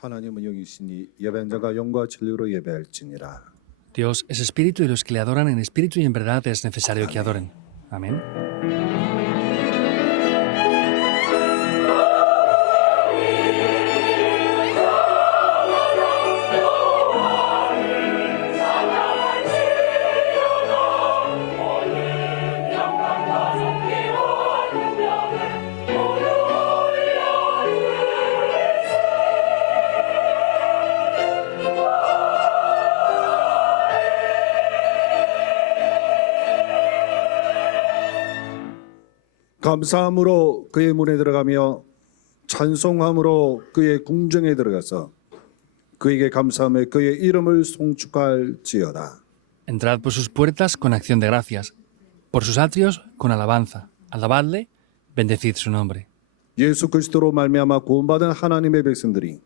하나님은 영이시니 예배한 자가 영과 진리로 예배할지니라. Dios es espíritu y los que le adoran en espíritu y en verdad es necesario que adoren. Amén. 감사함으로 그의 문에 들어가며 찬송함으로 그의 궁정에 들어가서 그에게 감사하며 그의 이름을 송축할지어다. Entrad por sus puertas con acción de gracias, por sus atrios con alabanza. Alabadle, bendecid su nombre. 예수 그리스도로 말미암아 구원받은 하나님의 백성들이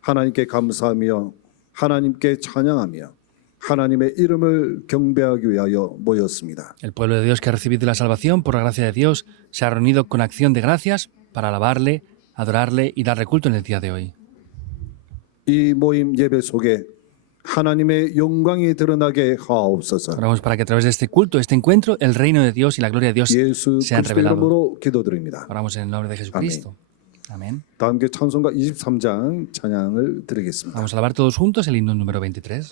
하나님께 감사하며 하나님께 찬양하며 하나님의 이름을 경배하기 위하여 모였습니다. El pueblo de Dios que ha recibido la salvación por la gracia de Dios se ha reunido con acción de gracias para alabarle, adorarle y darle culto en el día de hoy. 이 모임 예배 속에 하나님의 영광이 드러나게 하옵소서. Oramos para que a través de este culto, este encuentro, el reino de Dios y la gloria de Dios 예수 sean 그리스도 revelados. 이름으로 기도드립니다. Oramos en el nombre de Jesucristo. Amén. 다 함께 찬송가 23장 찬양을 드리겠습니다. Vamos a alabar todos juntos el himno número 23.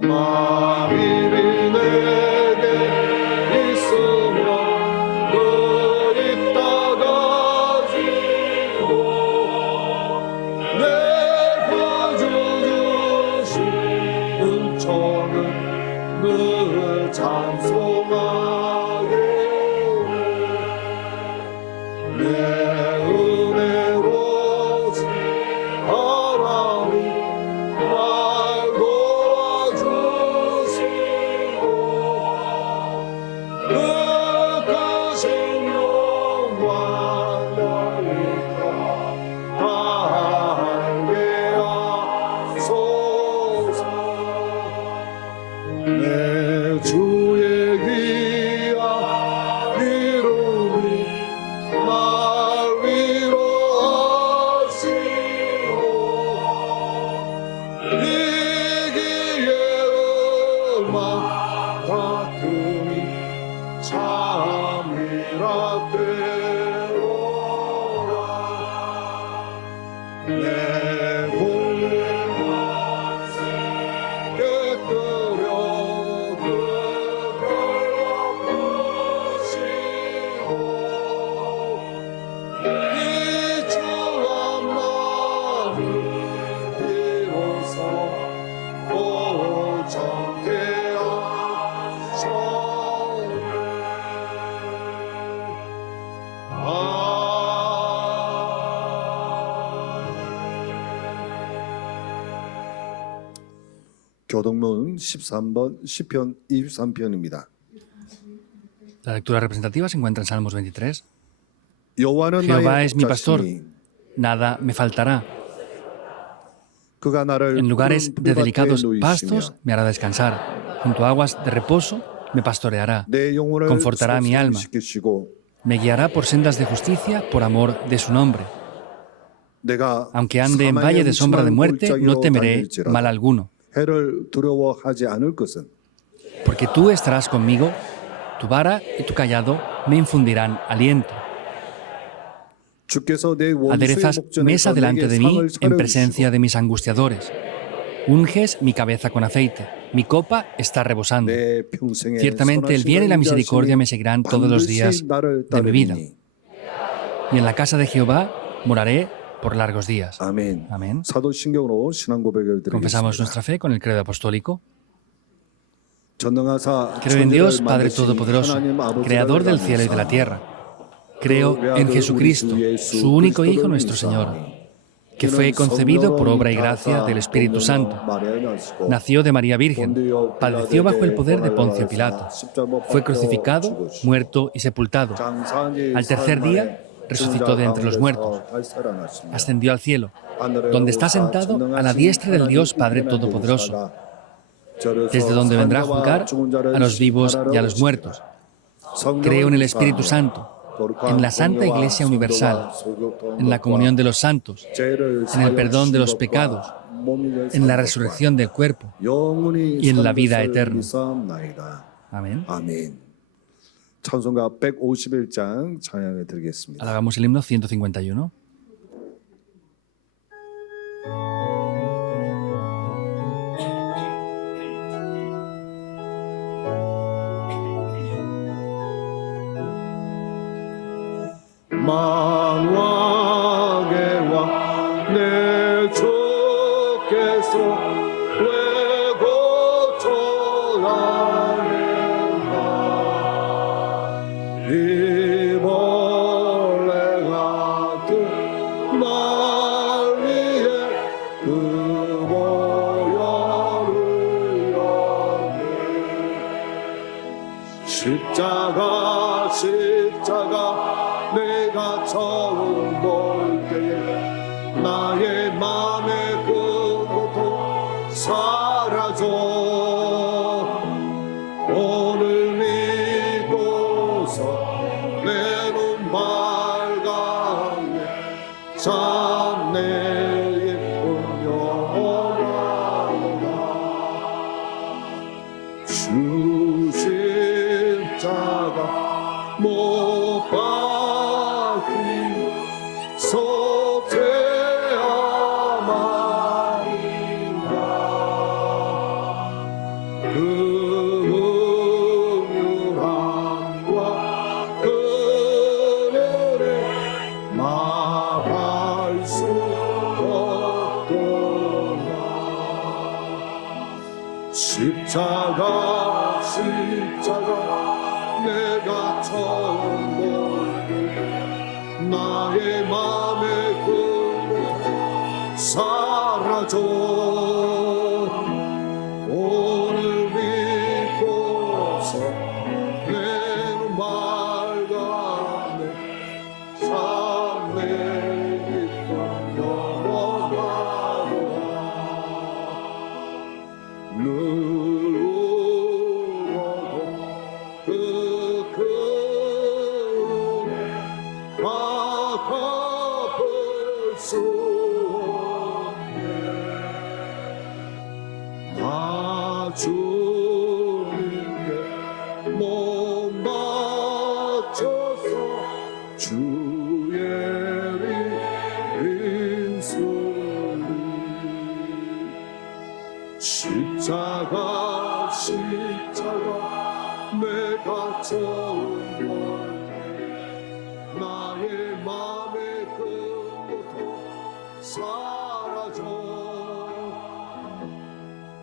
마음이 내게 있으면 늘 있다가지고 내 구주 주신 은총을 늘 찬송하게 내 은혜로지 하나님 날 도와주시고 끝까지 영광 날리며 달게 하소서. 내 주의 귀한 이름이 날 위로하시고 이기의 음악 같으니 참이라 되오라. 내 공명을 깨뜨려 그별 엎으시고 이 주함만을 비로소 오정케 하소서. 교동문 13번 시편 23편입니다. La lectura representativa se encuentra en Salmos 23. 여호와는 Jehová 나의 es mi pastor, 목자시니 nada me faltará. 그가 나를 En lugares 푸른 de 풀밭에 delicados 누이시며 pastos me hará descansar. Junto a aguas de reposo me pastoreará. 내 영혼을 confortará mi alma. 소생시키시고 Me guiará por sendas de justicia por amor de su nombre. 내가 Aunque ande en 사망의 valle de sombra de 음침한 muerte, no 골짜기로 temeré 다닐지라도 mal alguno. 해를 두려워하지 않을 것은 Porque tú estarás conmigo, tu vara y tu callado me infundirán aliento. 주께서 내 원수의 Aderezas mesa 목전에서 delante 내게 de mí 상을 en presencia 차려주시고 de mis angustiadores. Unges mi cabeza con aceite, mi copa está rebosando. 내 평생에 Ciertamente el bien y la misericordia me seguirán todos los días de mi vida. Y en la casa de Jehová moraré por largos días. 아멘. Amén. 사도신경으로 신앙 고백을 Confesamos 드리겠습니다. nuestra fe con el credo apostólico. 전능하사 Creo en Dios, Padre 만드신 Todopoderoso, 하나님 아버지를 Creador del cielo y de la 감사하며 tierra. Creo en Jesucristo, su único Hijo, nuestro Señor, que fue concebido por obra y gracia del Espíritu Santo. Nació de María Virgen, padeció bajo el poder de Poncio Pilato, fue crucificado, muerto y sepultado. Al tercer día resucitó de entre los muertos, ascendió al cielo, donde está sentado a la diestra del Dios Padre Todopoderoso. desde donde vendrá a juzgar a los vivos y a los muertos. Creo en el Espíritu Santo, en la Santa Iglesia Universal, en la comunión de los santos, en el perdón de los pecados, en la resurrección del cuerpo y en la vida eterna. Amén. 아멘. 찬송가 151장 찬양을 드리겠습니다. Alabamos el himno 151. 만왕의 왕 내 주께서 왜 고쳐나는가 이 벌레 같은 날 위에 그 보혈을 여네 십자가 내가 처음 볼 때에 나의 맘의 그 고통 사라져 오늘 믿고서 내 눈 밝았네 참 내 예쁜 영원하구나 주 십자가 못 박힌 속죄야만인가 그 긍휼함과 그 은혜를 말할 수 없도다 십자가 내가 처음 볼 때 나의 맘의 그 사라져 오늘 믿고서 내 눈 밝았네 참 내 기쁨 영원하구나 늘 울어도 그 그름에 다 갚을 수 없네 다 주님께 못 맞춰서 주의 인술이 십자가 내가 처음 볼 때 나의 맘의 그 고통 사라져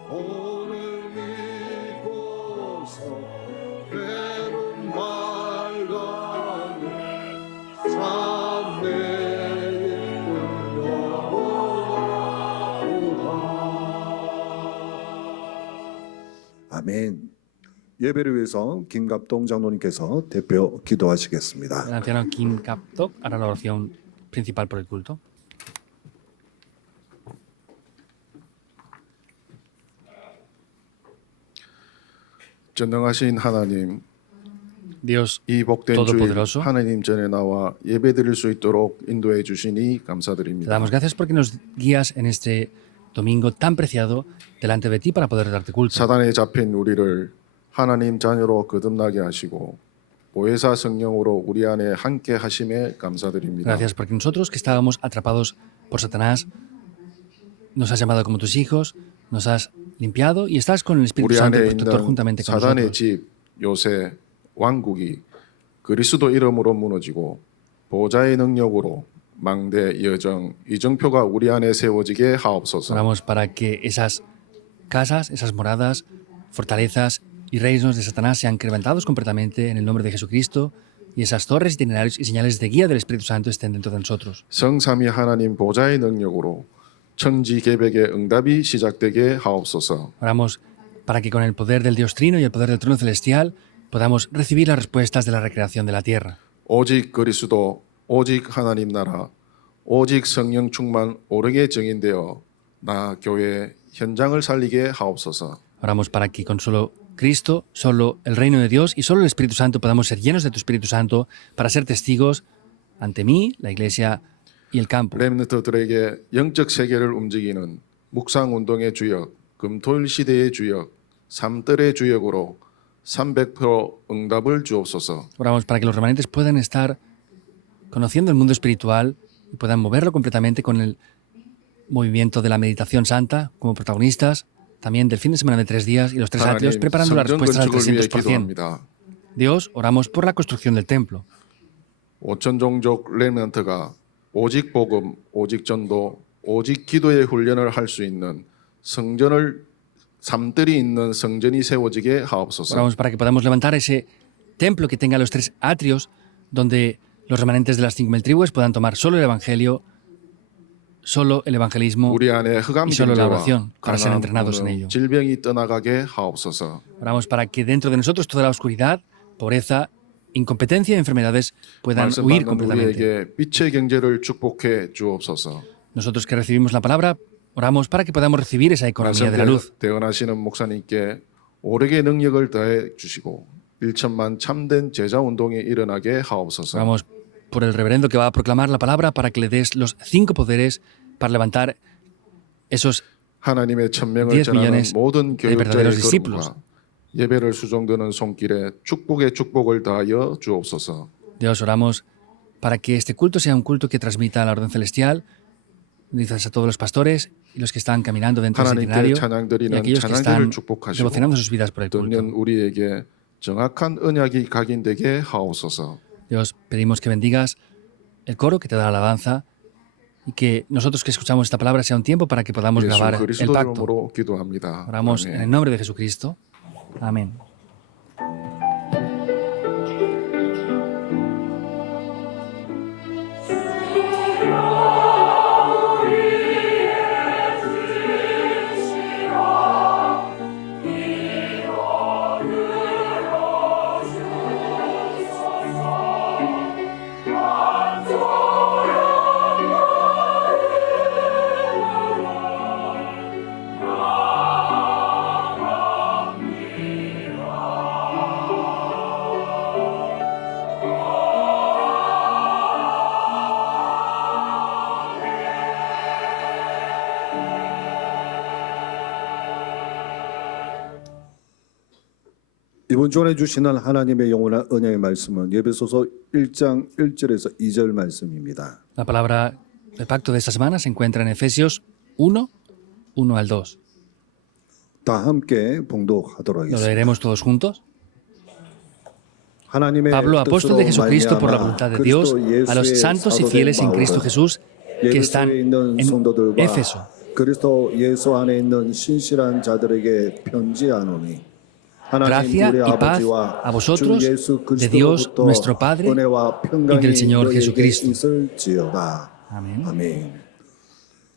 오늘 믿고서 내 눈 밝았네 참 내 예쁜 영원하구나 아멘. 예배를 위해서 김갑동 장로님께서 대표 기도하시겠습니다. El anciano Kim Kap-tok hará la oración principal por el culto. 전능하신 하나님, Dios 이 복된 주일 Todopoderoso, 하나님 전에 나와 예배드릴 수 있도록 인도해 주시니 te 감사드립니다. damos gracias porque nos guías en este domingo tan preciado delante de ti para poder darte culto. 사단에 잡힌 우리를 하나님 자녀로 거듭나게 하시고 보혜사 성령으로 우리 안에 함께 하심에 감사드립니다. Gracias porque nosotros que estábamos atrapados por Satanás, nos has llamado como tus hijos, nos has limpiado y estás con el Espíritu 우리 Santo 안에 y protector 있는 juntamente con 사단의 nosotros. 집 요새 왕국이 그리스도 이름으로 무너지고 보좌의 능력으로 망대 여정 이정표가 우리 안에 세워지게 하옵소서. Oramos para que esas casas, esas moradas, fortalezas y reinos de Satanás sean quebrantados completamente en el nombre de Jesucristo y esas torres, itinerarios y señales de guía del Espíritu Santo estén dentro de nosotros. 성삼위 하나님 보좌의 능력으로 천지 계백의 응답이 시작되게 하옵소서. Oramos para que con el poder del Dios Trino y el poder del trono celestial podamos recibir las respuestas de la recreación de la tierra. 오직 그리스도, 오직 하나님 나라, 오직 성령 충만 오르게 정인되어 나 교회 현장을 살리게 하옵소서. Oramos para que con solo Cristo, solo el reino de Dios y solo el Espíritu Santo podamos ser llenos de tu Espíritu Santo para ser testigos ante mí, la iglesia y el campo. 렘넌트들에게 영적 세계를 움직이는 묵상 운동의 주역, 금토일 시대의 주역, 삼들의 주역으로 300% 응답을 주옵소서. Oramos para que los remanentes puedan estar conociendo el mundo espiritual y puedan moverlo completamente con el movimiento de la meditación santa como protagonistas, también del fin de semana de 3 días y los 3 atrios, 하나님, preparando las 성전 respuestas al 건축을 위해 300%. 기도합니다. Dios, oramos por la construcción del templo. 5천 종족 렘넌트가 오직 복음, 오직 전도, 오직 기도의 훈련을 할 수 있는 성전을 삼들이 있는 성전이 세워지게 하옵소서. Oramos para que podamos levantar ese templo que tenga los 3 atrios, donde los remanentes de las 5.000 tribus puedan tomar solo el evangelio, solo el evangelismo 우리 안에 흑암 y solo la 경제와 oración para ser 강한 entrenados en ello. 질병이 떠나가게 하옵소서. Oramos para que dentro de nosotros toda la oscuridad, pobreza, incompetencia y enfermedades puedan 말씀 huir 받는 completamente. 우리에게 빛의 경제를 축복해 주옵소서. Nosotros que recibimos la palabra, oramos para que podamos recibir esa economía de la luz. 대언하시는 목사님께 오르게 능력을 더해 주시고 1천만 참된 제자 운동이 일어나게 하옵소서. Oramos por el reverendo que va a proclamar la palabra para que le des los 5 poderes para levantar esos 하나님의 천명을 10 전하는 millones 모든 de verdaderos 교육자의 discípulos. 걸음과 예배를 수종드는 손길에 축복의 축복을 다하여 주옵소서. Dios, oramos para que este culto sea un culto que transmita la orden celestial. Dices a todos los pastores y los que están caminando dentro del 하나님께 centenario y 찬양드리는 aquellos que 찬양들을 están 축복하시고 devocionando sus vidas por el 듣는 culto. 우리에게 정확한 언약이 각인되게 하옵소서. Dios, pedimos que bendigas el coro que te da la alabanza y que nosotros que escuchamos esta palabra sea un tiempo para que podamos 예수 grabar el 그리스도 pacto. 이름으로 기도합니다. Oramos en el nombre de Jesucristo. Amén. 이번 주간에 주시는 하나님의 영원한 언약의 말씀은 에베소서 1장 1절에서 2절 말씀입니다. La palabra del pacto de esta semana se encuentra en Efesios 1, 1 al 2. 다 함께 봉독하도록 ¿Lo 하겠습니다. leeremos todos juntos? 하나님의 Pablo, apóstol de Jesucristo por la voluntad de Dios, a los santos y fieles en Cristo Jesús que están 예배소에 있는 en 성도들과 Éfeso. 그리스도 예수 안에 있는 신실한 자들에게 편지하노니 Gracia y paz a vosotros de Dios nuestro Padre y del Señor Jesucristo. 아멘. 아멘.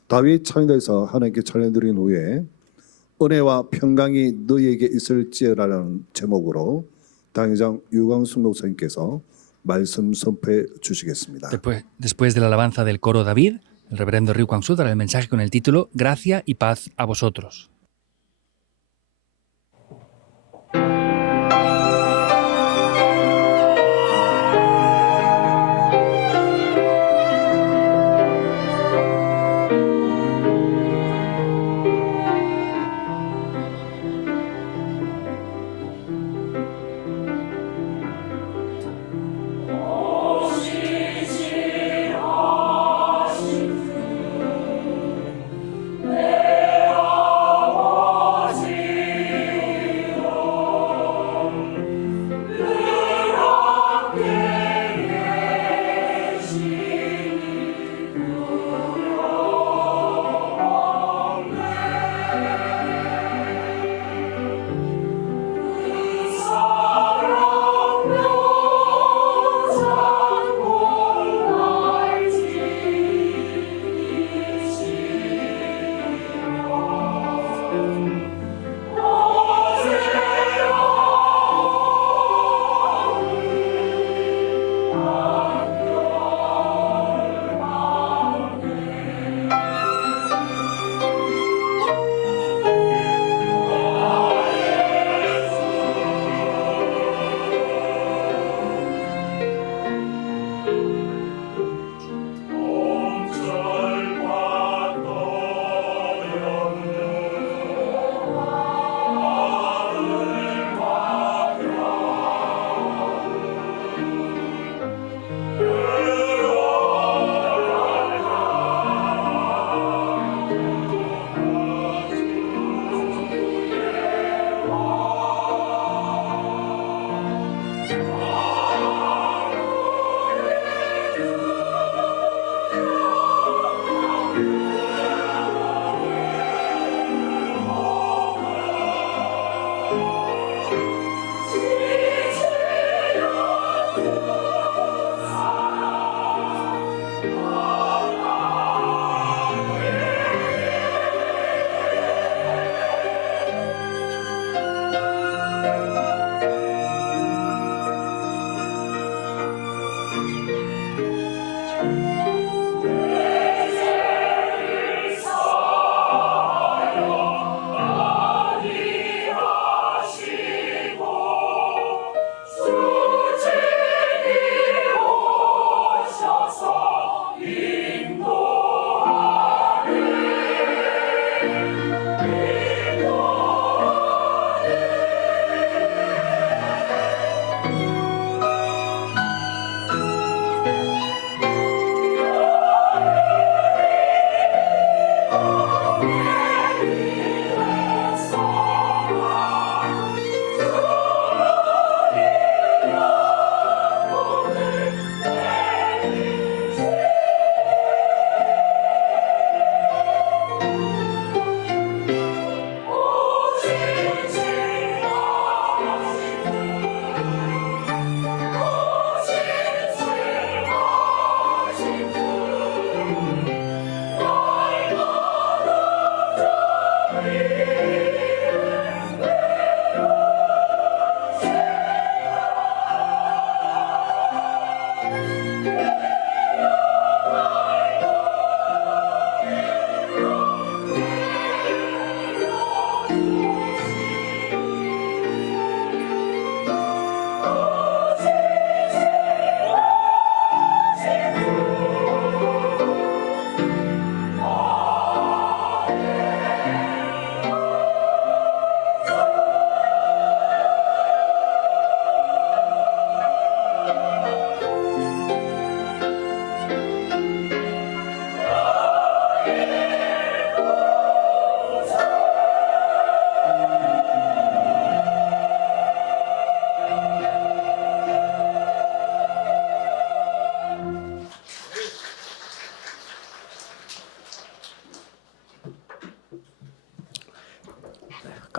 다윗 찬양에서 하나님께 찬양드린 후에 은혜와 평강이 너희에게 있을지라는 제목으로 당회장 유광순 목사님께서 말씀 선포해 주시겠습니다. Después de la alabanza del coro David, el reverendo Ryu Kwang-soo dará el mensaje con el título Gracia y paz a vosotros.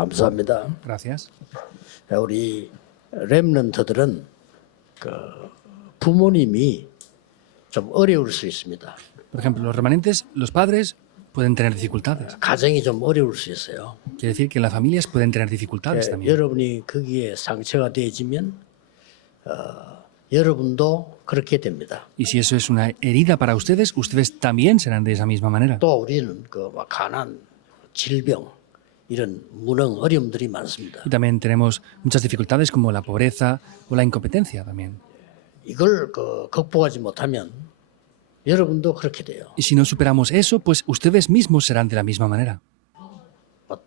감사합니다. Gracias. 우리 렘넌트들은 그 부모님이 좀 어려울 수 있습니다. Por ejemplo, los remanentes, los padres pueden tener dificultades. 가정이 좀 어려울 수 있어요. Quiere decir que las familias pueden tener dificultades también. 여러분이 거기에 상처가 되어지면 여러분도 그렇게 됩니다. Y si eso es una herida para ustedes, ustedes también serán de esa misma manera. 또 우리는 그 막 가난, 질병 이런 무능 어려움들이 많습니다. Y también tenemos muchas dificultades como la pobreza o la incompetencia también. 이걸 그 극복하지 못하면 여러분도 그렇게 돼요. Y si no superamos eso, pues ustedes mismos serán de la misma manera.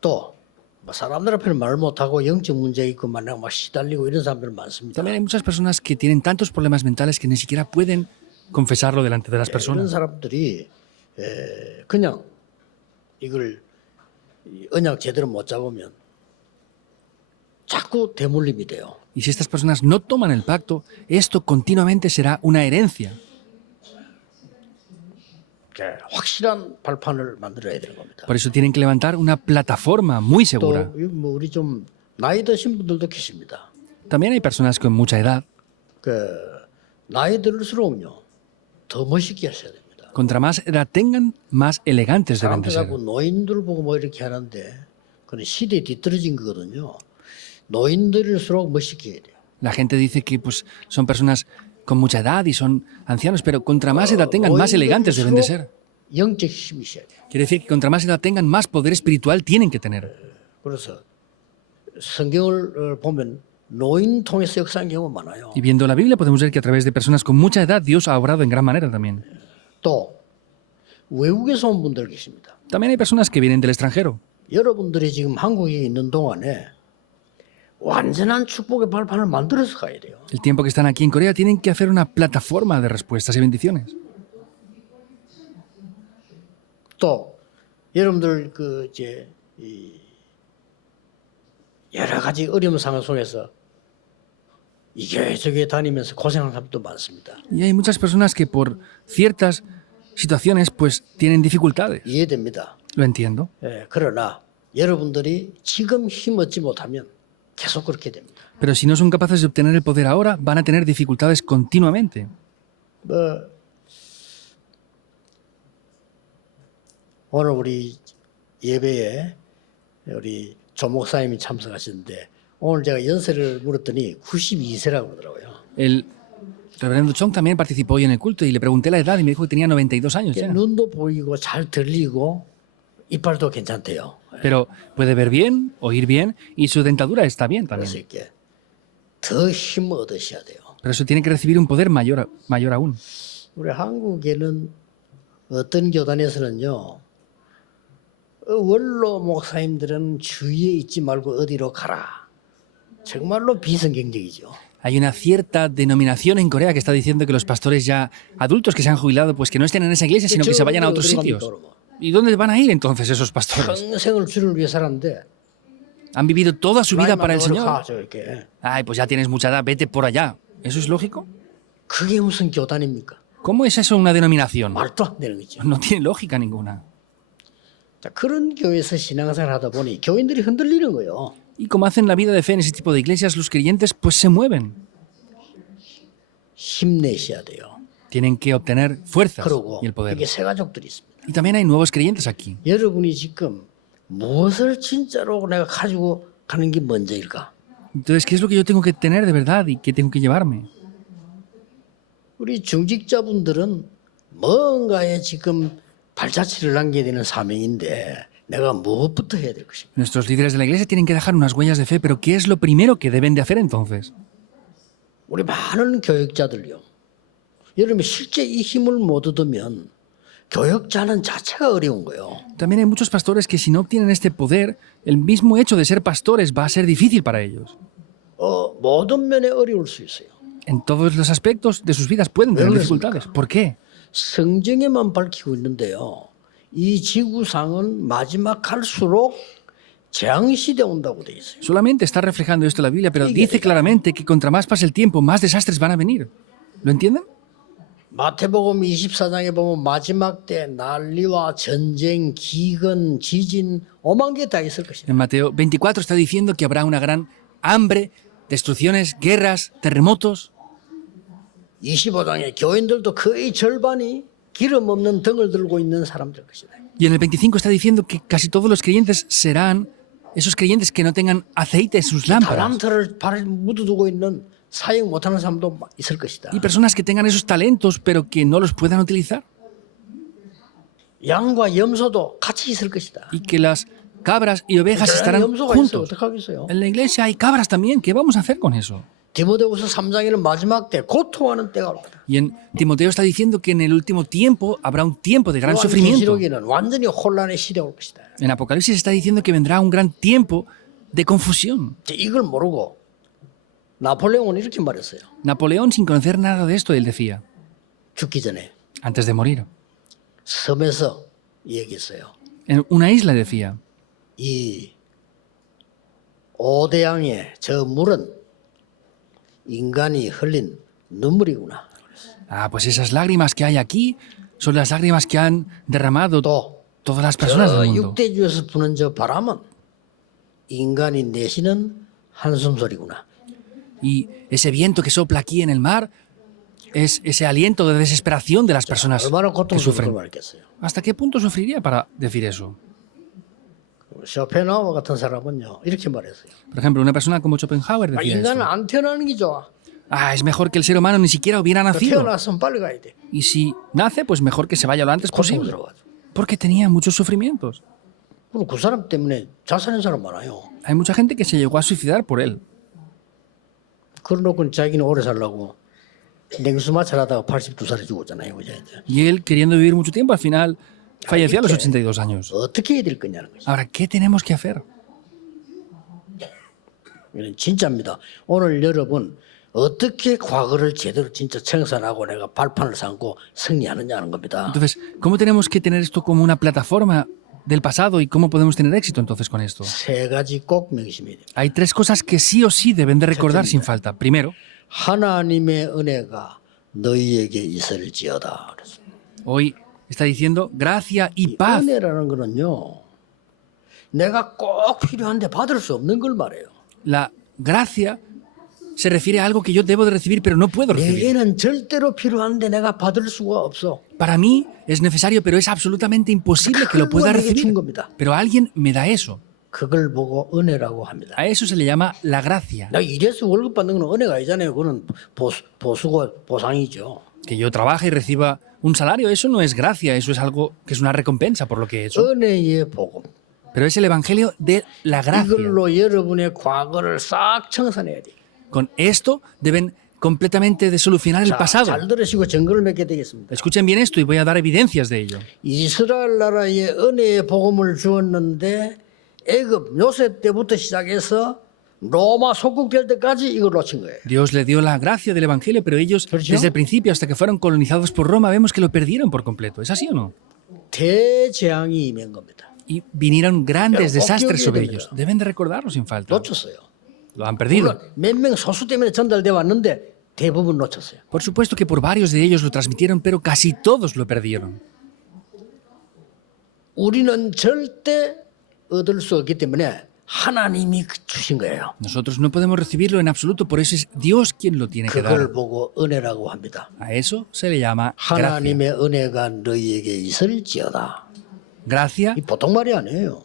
또 사람들 앞에는 말 못하고 영적 문제 있고 막 시달리고 이런 사람들 많습니다. También hay muchas personas que tienen tantos problemas mentales que ni siquiera pueden confesarlo delante de las 이런 personas. 사람들이 그냥 이걸 언약 제대로 못 잡으면 자꾸 대물림이 돼요. Y si estas personas no toman el pacto, esto continuamente será una herencia. 확실한 발판을 만들어야 되는 겁니다. Por eso tienen que levantar una plataforma muy 또 segura. 뭐 우리 좀 나이 드신 분들도 계십니다. También hay personas con mucha edad. 나이 들수록요 더 멋있게 하셔야 됩니다. Contra más edad tengan, más elegantes deben de 사람들 ser. 자꾸 노인들 보고 뭐 이렇게 하는데 그건 시대에 뒤떨어진 거거든요. 노인들일수록 멋있게 해야 돼요. La gente dice que pues, son personas con mucha edad y son ancianos, pero contra más edad tengan, más elegantes deben de ser. 영적 힘이 있어야 돼요. Quiere decir que contra más edad tengan, más poder espiritual tienen que tener. 그래서 성경을 보면 노인 통해서 역사한 경우가 많아요. Y viendo la Biblia podemos ver que a través de personas con mucha edad Dios ha obrado en gran manera también. 또 외국에서 온 분들 계십니다. También hay personas que vienen del extranjero. 여러분들이 지금 한국에 있는 동안에 완전한 축복의 발판을 만들어서 가야 돼요. El tiempo que están aquí en Corea tienen que hacer una plataforma de respuestas y bendiciones. 또 여러분들 그 이제 여러 가지 어려운 상황 속에서 이 교회 저 교회 다니면서 고생하는 사람도 많습니다. Y hay muchas personas que por ciertas situaciones pues tienen dificultades. 이해됩니다. Lo entiendo. 그러나 여러분들이 지금 힘 얻지 못하면 계속 그렇게 됩니다. Pero si no son capaces de obtener el poder ahora, van a tener dificultades continuamente. 오늘 우리 예배에 우리 조 목사님이 참석하시는데 오늘 제가 연세를 물었더니 92세라고 그러더라고요. El reverendo Chong también participó hoy en el culto y le pregunté la edad y me dijo que tenía 92 años ya. 눈도 보이고 잘 들리고 이빨도 괜찮대요. Pero puede ver bien, oír bien y su dentadura está bien 그래서 también. 이렇게 더 힘을 얻으셔야 돼요. Pero eso tiene que recibir un poder mayor aún. 우리 한국에는 어떤 교단에서는요. 원로 목사님들은 주위에 있지 말고 어디로 가라. 정말로 비성경적이죠. Hay una cierta denominación en Corea que está diciendo que los pastores ya adultos que se han jubilado, pues que no estén en esa iglesia, sino que se vayan a otros sitios. ¿Y dónde van a ir entonces esos pastores? 평생을 주를 위해 살았는데 Han vivido toda su vida para el 어디로 Señor. 가, 저렇게. Ay, pues ya tienes mucha edad, vete por allá. ¿Eso es lógico? 그게 무슨 교단입니까? ¿Cómo es eso una denominación? 말도 안 되는 거죠. No tiene lógica ninguna. 자, 그런 교회에서 신앙생활 하다 보니 교인들이 흔들리는 거예요. Y como hacen la vida de fe en ese tipo de iglesias, los creyentes pues se mueven. 힘내셔야 돼요. Tienen que obtener fuerzas 그러고 y el poder. 이게 새 가족들이 있습니다. Y también hay nuevos creyentes aquí. 여러분이 지금 무엇을 진짜로 내가 가지고 가는 게 먼저일까? Entonces, ¿qué es lo que yo tengo que tener de verdad y qué tengo que llevarme? 우리 중직자분들은 뭔가에 지금 발자취를 남겨야 되는 사명인데 내가 무엇부터 해야 될 것인가? Nuestros líderes de la iglesia tienen que dejar unas huellas de fe, pero ¿qué es lo primero que deben de hacer entonces? 우리 많은 교역자들요. 여러분이 실제 이 힘을 못 얻으면 교역자는 자체가 어려운 거예요. También hay muchos pastores que si no obtienen este poder, el mismo hecho de ser pastores va a ser difícil para ellos. 모든 면에 어려울 수 있어요. En todos los aspectos de sus vidas pueden tener dificultades. ¿Por qué? 성경에만 밝히고 있는데요. 이 지구상은 마지막 갈수록 재앙시대 온다고 돼 있어요. Solamente está reflejando esto la Biblia, pero dice claramente que contra más pase el tiempo, más desastres van a venir. ¿Lo entienden? 마태복음 24장에 보면 마지막 때 난리와 전쟁, 기근, 지진, 오만 개 다 있을 것이다. En Mateo 24 está diciendo que habrá una gran hambre, destrucciones, guerras, terremotos. 25장에 교인들도 거의 절반이 기름 없는 등을 들고 있는 사람들 것이다. Y en el 25 está diciendo que casi todos los creyentes serán esos creyentes que no tengan aceite en sus lámparas. 달란트를 발에 묻어두고 있는 사용 못하는 사람도 있을 것이다. Y personas que tengan esos talentos pero que no los puedan utilizar. 양과 염소도 같이 있을 것이다. Y que las cabras y ovejas estarán 염소가 있어요. juntos. 어떡하겠어요? En la iglesia hay cabras también. ¿Qué vamos a hacer con eso? 디모데후서 3장에는 마지막 때 고통하는 때가 올 거다. Y en Timoteo está diciendo que en el último tiempo habrá un tiempo de gran sufrimiento. 요한계시록에는 완전히 혼란의 시대가 올 것이다. En Apocalipsis está diciendo que vendrá un gran tiempo de confusión. 이걸 모르고 나폴레옹은 이렇게 말했어요. Napoleón, sin conocer nada de esto, él decía, 죽기 전에 antes de morir, 섬에서 얘기했어요. en una isla decía, 이 오대양의 저 물은 인간이 흘린 눈물이구나. ah, pues esas lágrimas que hay aquí son las lágrimas que han derramado 또 todas las personas 저 del mundo. 육대주에서 부는 저 바람은 인간이 내쉬는 한숨 소리구나. Y ese viento que sopla aquí en el mar es ese aliento de desesperación de las personas 얼마나 que 고통스러운 걸 sufren. 말겠어요. ¿Hasta qué punto sufriría para decir eso? 쇼펜하우어 같은 사람은요 이렇게 말했어요. Por ejemplo, una persona como Schopenhauer 아, decía 인간은 esto. 안 태어나는 게 좋아. Ah, es mejor que el ser humano ni siquiera hubiera nacido. 태어났으면 빨리 가야 돼. Y si nace, pues mejor que se vaya lo antes posible. 고통스러워가지고. Porque tenía muchos sufrimientos. 그리고 그 사람 때문에 자살한 사람 많아요. Hay mucha gente que se llegó a suicidar por él. 그러놓고 자기는 오래 살라고 냉수 마찰하다가 82살에 죽었잖아요. 그죠? Y él, queriendo vivir mucho tiempo, al final falleció a los 82 años. 어떻게 해야 될 거냐는 거죠. Ahora, ¿qué tenemos que hacer? 이건 진짜입니다. 오늘 여러분 어떻게 과거를 제대로 진짜 청산하고 내가 발판을 삼고 승리하느냐 하는 겁니다. Entonces, ¿cómo tenemos que tener esto como una plataforma del pasado y cómo podemos tener éxito entonces con esto? 세 가지 꼭 명심해야 돼요. Hay tres cosas que sí o sí deben de recordar sin falta. Primero, 하나님의 은혜가 너희에게 있을지어다. 그래서 hoy está diciendo gracia y paz. 은혜라는 거는요. 내가 꼭 필요한데 받을 수 없는 걸 말해요. La gracia se refiere a algo que yo debo de recibir pero no puedo recibir. 내게는 절대로 필요한데 내가 받을 수가 없어. Para mí es necesario pero es absolutamente imposible que lo pueda 그걸 내게 준 recibir. 겁니다. Pero alguien me da eso. 그걸 보고 은혜라고 합니다. A eso se le llama la gracia. 나 이래서 월급 받는 건 은혜가 아니잖아요. 그거는 보수고 보상이죠. Que yo trabaje y reciba un salario, eso no es gracia, eso es algo que es una recompensa por lo que he hecho. 은혜의 복음. Pero es el evangelio de la gracia. 이걸로 여러분의 과거를 싹 청산해야 돼요. Con esto deben completamente de solucionar el 자, pasado. 잘 들으시고 증거를 맺게 되겠습니다. Escuchen bien esto y voy a dar evidencias de ello. 이스라엘 나라에 은혜의 복음을 주었는데 애굽 요셉 때부터 시작해서 로마 속국될 때까지 이걸 놓친 거예요. Dios le dio la gracia del evangelio, pero ellos ¿Pero yo? desde el principio hasta que fueron colonizados por Roma vemos que lo perdieron por completo. ¿Es así o no? 대재앙이 임한 겁니다. Y vinieron grandes Pero, desastres ¿qué sobre ocurrió? ellos. Deben de recordarlo sin falta. 놓쳤어요. Lo han perdido. 물론 몇 명 소수 때문에 전달돼 왔는데 대부분 놓쳤어요. Por supuesto que por varios de ellos lo transmitieron, pero casi todos lo perdieron. 우리는 절대 얻을 수 없기 때문에 하나님이 주신 거예요. Nosotros no podemos recibirlo en absoluto, por eso es Dios quien lo tiene que 그걸 dar. 보고 은혜라고 합니다. A eso se le llama gracia. 하나님의 은혜가 너희에게 있을지어다. Gracia 이 보통 말이 아니에요.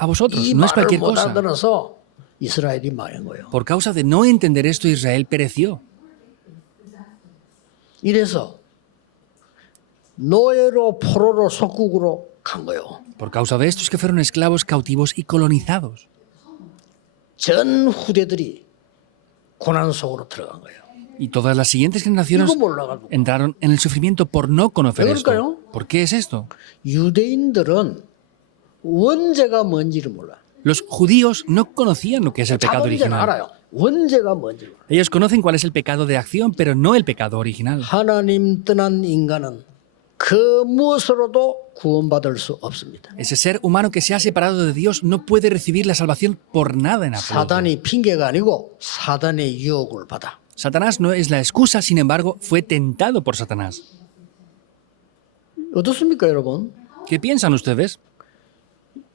a vosotros, 이 no es 말을 cualquier 못 cosa. 알아들어서 이스라엘이 망한 거예요. Por causa de no entender esto, Israel pereció. 이래서 노예로 포로로 속국으로 간 거예요. Por causa de estos que fueron esclavos, cautivos y colonizados. 전 후대들이 고난 속으로 들어간 거예요. Y todas las siguientes generaciones 이거 몰라가지고 entraron en el sufrimiento por no conocer ¿Pero esto. 그럴까요? ¿Por qué es esto? 유대인들은 원죄가 뭔지를 몰라. Los judíos no conocían lo que es el pecado 자범죄는 original. 알아요. 원죄가 뭔지를 몰라. Ellos conocen cuál es el pecado de acción, pero no el pecado original. 하나님 떠난 인간은 그 무엇으로도 구원받을 수 없습니다. Ese ser humano que se ha separado de Dios no puede recibir la salvación por nada en absoluto. 사단이 핑계가 아니고 사단의 유혹을 받아. Satanás no es la excusa, sin embargo, fue tentado por Satanás. 어떻습니까, 여러분? ¿Qué piensan ustedes?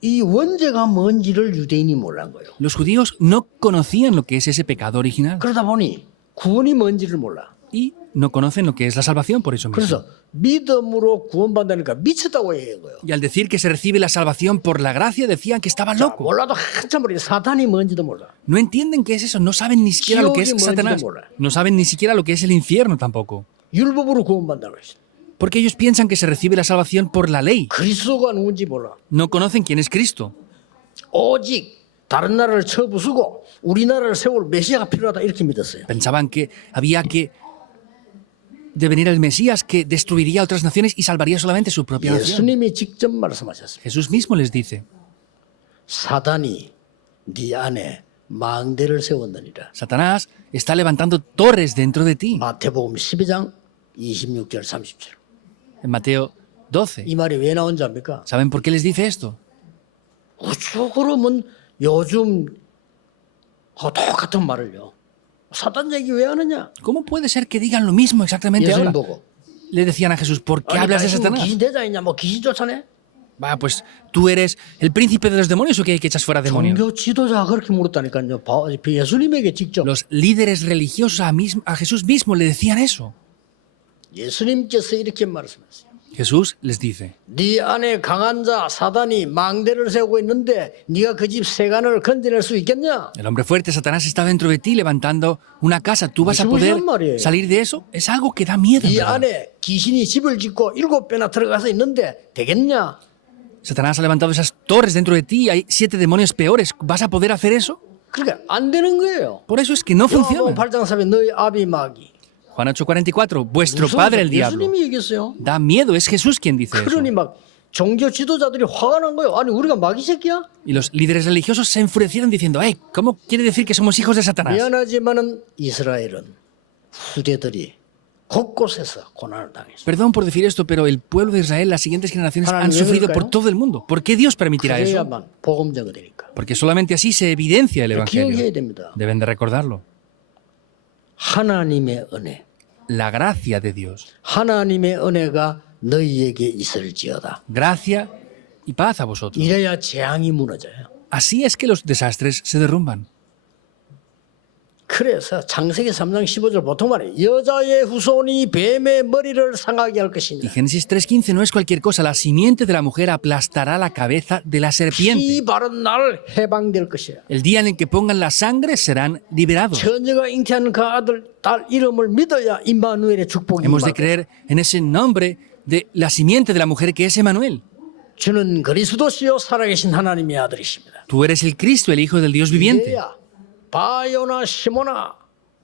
이 원죄가 뭔지를 유대인이 몰란 거예요. Los judíos no conocían lo que es ese pecado original 그러다 보니 구원이 뭔지를 몰라. y no conocen lo que es la salvación por eso mismo. 그래서 믿음으로 구원받다니까 미쳤다고 얘기한 거예요. Y al decir que se recibe la salvación por la gracia decían que estaba 자, loco. 몰라도 한참 모르게 사탄이 뭔지도 몰라. No entienden qué es eso, no saben ni siquiera lo que es 지옥이 Satanás. 뭔지도 몰라. No saben ni siquiera lo que es el infierno tampoco. 율법으로 구원받는다고 했어요. Porque ellos piensan que se recibe la salvación por la ley. 그리스도가 누군지 몰라. No conocen quién es Cristo. 오직 다른 나라를 쳐부수고 우리나라를 세울 메시아가 필요하다 이렇게 믿었어요. Pensaban que había que devenir el Mesías que destruiría a otras naciones y salvaría solamente su propia nación. 예수님이 직접 말씀하셨습니다. Jesús mismo les dice, 사단이 네 안에 망대를 세웠느니라. Satanás está levantando torres dentro de ti. 마태복음 12장 26절 30절. En Mateo 12. 이 말이 왜 나온지 압니까? ¿Saben por qué les dice esto? 그러면 요즘 똑같은 말을요. 사단 얘기 왜 하느냐? ¿Cómo puede ser que digan lo mismo exactamente 예수님 ahora? 보고. Le decían a Jesús, ¿por qué 아니, hablas de 당신 Satanás? 귀신 대장이냐? 뭐 귀신 쫓아내? Va, pues tú eres el príncipe de los demonios o que echas fuera demonios. 종교 지도자가 그렇게 물었다니까요. 예수님에게 직접. Los líderes religiosos a Jesús mismo le decían eso. 예수님께서 이렇게 말씀하셨어요. Jesús les dice, 네 안에 강한 자 사단이 망대를 세우고 있는데 네가 그 집 세간을 건져낼 수 있겠냐? el hombre fuerte Satanás está dentro de ti levantando una casa. ¿Tú vas a poder salir de eso? Es algo que da miedo. 네 ¿Verdad? 안에 귀신이 집을 짓고 7배나 들어가서 있는데 되겠냐? Satanás ha levantado esas torres dentro de ti y hay 7 demonios peores. ¿Vas a poder hacer eso? 그러니까 안 되는 거예요. Por eso es que no funciona. 8장 3에 너희 아비 마귀. Juan 8:44, vuestro 무슨 padre el diablo. 예수님이 얘기했어요. Da miedo, es Jesús quien dice eso. 그러니 막 종교 지도자들이 화가 난 거예요. 아니 우리가 마귀 새끼야? Y los líderes religiosos se enfurecieron diciendo, hey, ¿cómo quiere decir que somos hijos de Satanás? 미안하지만은 이스라엘은 후대들이 곳곳에서 고난을 당했어요. Perdón por decir esto, pero el pueblo de Israel, las siguientes generaciones Hanan han sufrido 그럴까요? por todo el mundo. ¿Por qué Dios permitirá eso? 그래야만 복음자가 되니까. Porque solamente así se evidencia el 기억해야 Evangelio. 됩니다. Deben de recordarlo. 하나님의 은혜. La gracia de Dios. 하나님의 은혜가 너희에게 있을지어다. Gracia y paz a vosotros. 이래야 재앙이 무너져요. Así es que los desastres se derrumban. 그래서 창세기 3장 15절 보통 말해 여자의 후손이 뱀의 머리를 상하게 할 Y 것이니라. Génesis 3:15 no es cualquier cosa. La simiente de la mujer aplastará la cabeza de la serpiente. 피 바른 날 해방될 것이야. El día en el que pongan la sangre serán liberados. 처녀가 잉태한 그 아들 딸 이름을 믿어야 임마누엘의 축복이 Hemos de 임하고 creer en ese nombre de la simiente de la mujer que es Emanuel. 주는 그리스도시요 살아계신 하나님의 아들이십니다. Tú eres el Cristo, el Hijo del Dios viviente. 이래야 바요나 시모나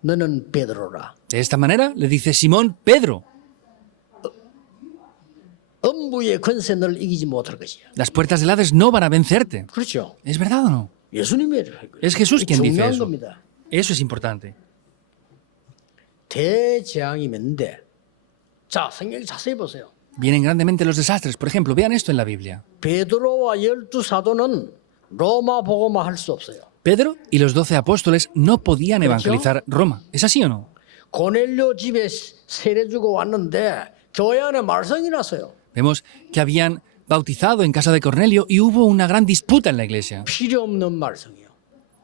너는 베드로라. De esta manera le dice Simón, Pedro, 음부의 권세 너를 이기지 못할 것이야. las puertas del Hades no van a vencerte. 그렇죠. ¿Es verdad o no? 예수님이 이렇게 할 거예요. Es Jesús quien dice 중요한 eso. 겁니다. Eso es importante. 대재앙이 있는데 자 성경 자세히 보세요. Vienen grandemente los desastres. Por ejemplo, vean esto en la Biblia. 베드로와 12사도는 로마 복음화 할 수 없어요. Pedro y los 12 apóstoles no podían evangelizar Roma. ¿Es así o no? 고넬료 집에 세례 주고 왔는데 교회 안에 말썽이 났어요. Vemos que habían bautizado en casa de Cornelio y hubo una gran disputa en la iglesia. 필요 없는 말썽이요.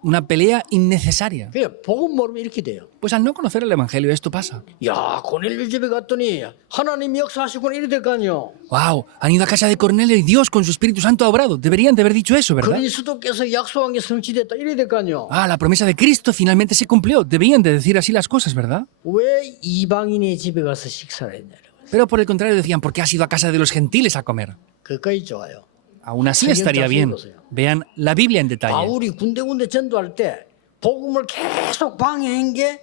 Una pelea innecesaria. 그냥 복음 모르면 이렇게 돼요. Pues al no conocer el Evangelio esto pasa. 야 고넬료 집에 갔더니 하나님이 역사하시고 이래 될 거 아니요. ¡Wow! Han ido a casa de Cornelio y Dios con su Espíritu Santo ha obrado. Deberían de haber dicho eso, ¿verdad? 그리스도께서 약속한 게 성취됐다 이래 될 거 아니요. Ah, la promesa de Cristo finalmente se cumplió. Debían de decir así las cosas, ¿verdad? 왜 이방인의 집에 가서 식사를 했냐고. Pero por el contrario decían, ¿por qué has ido a casa de los gentiles a comer? 그까지 좋아요. Aún así estaría bien. Vean la Biblia en detalle. 바울이 군데군데 전도할 때 복음을 계속 방해한 게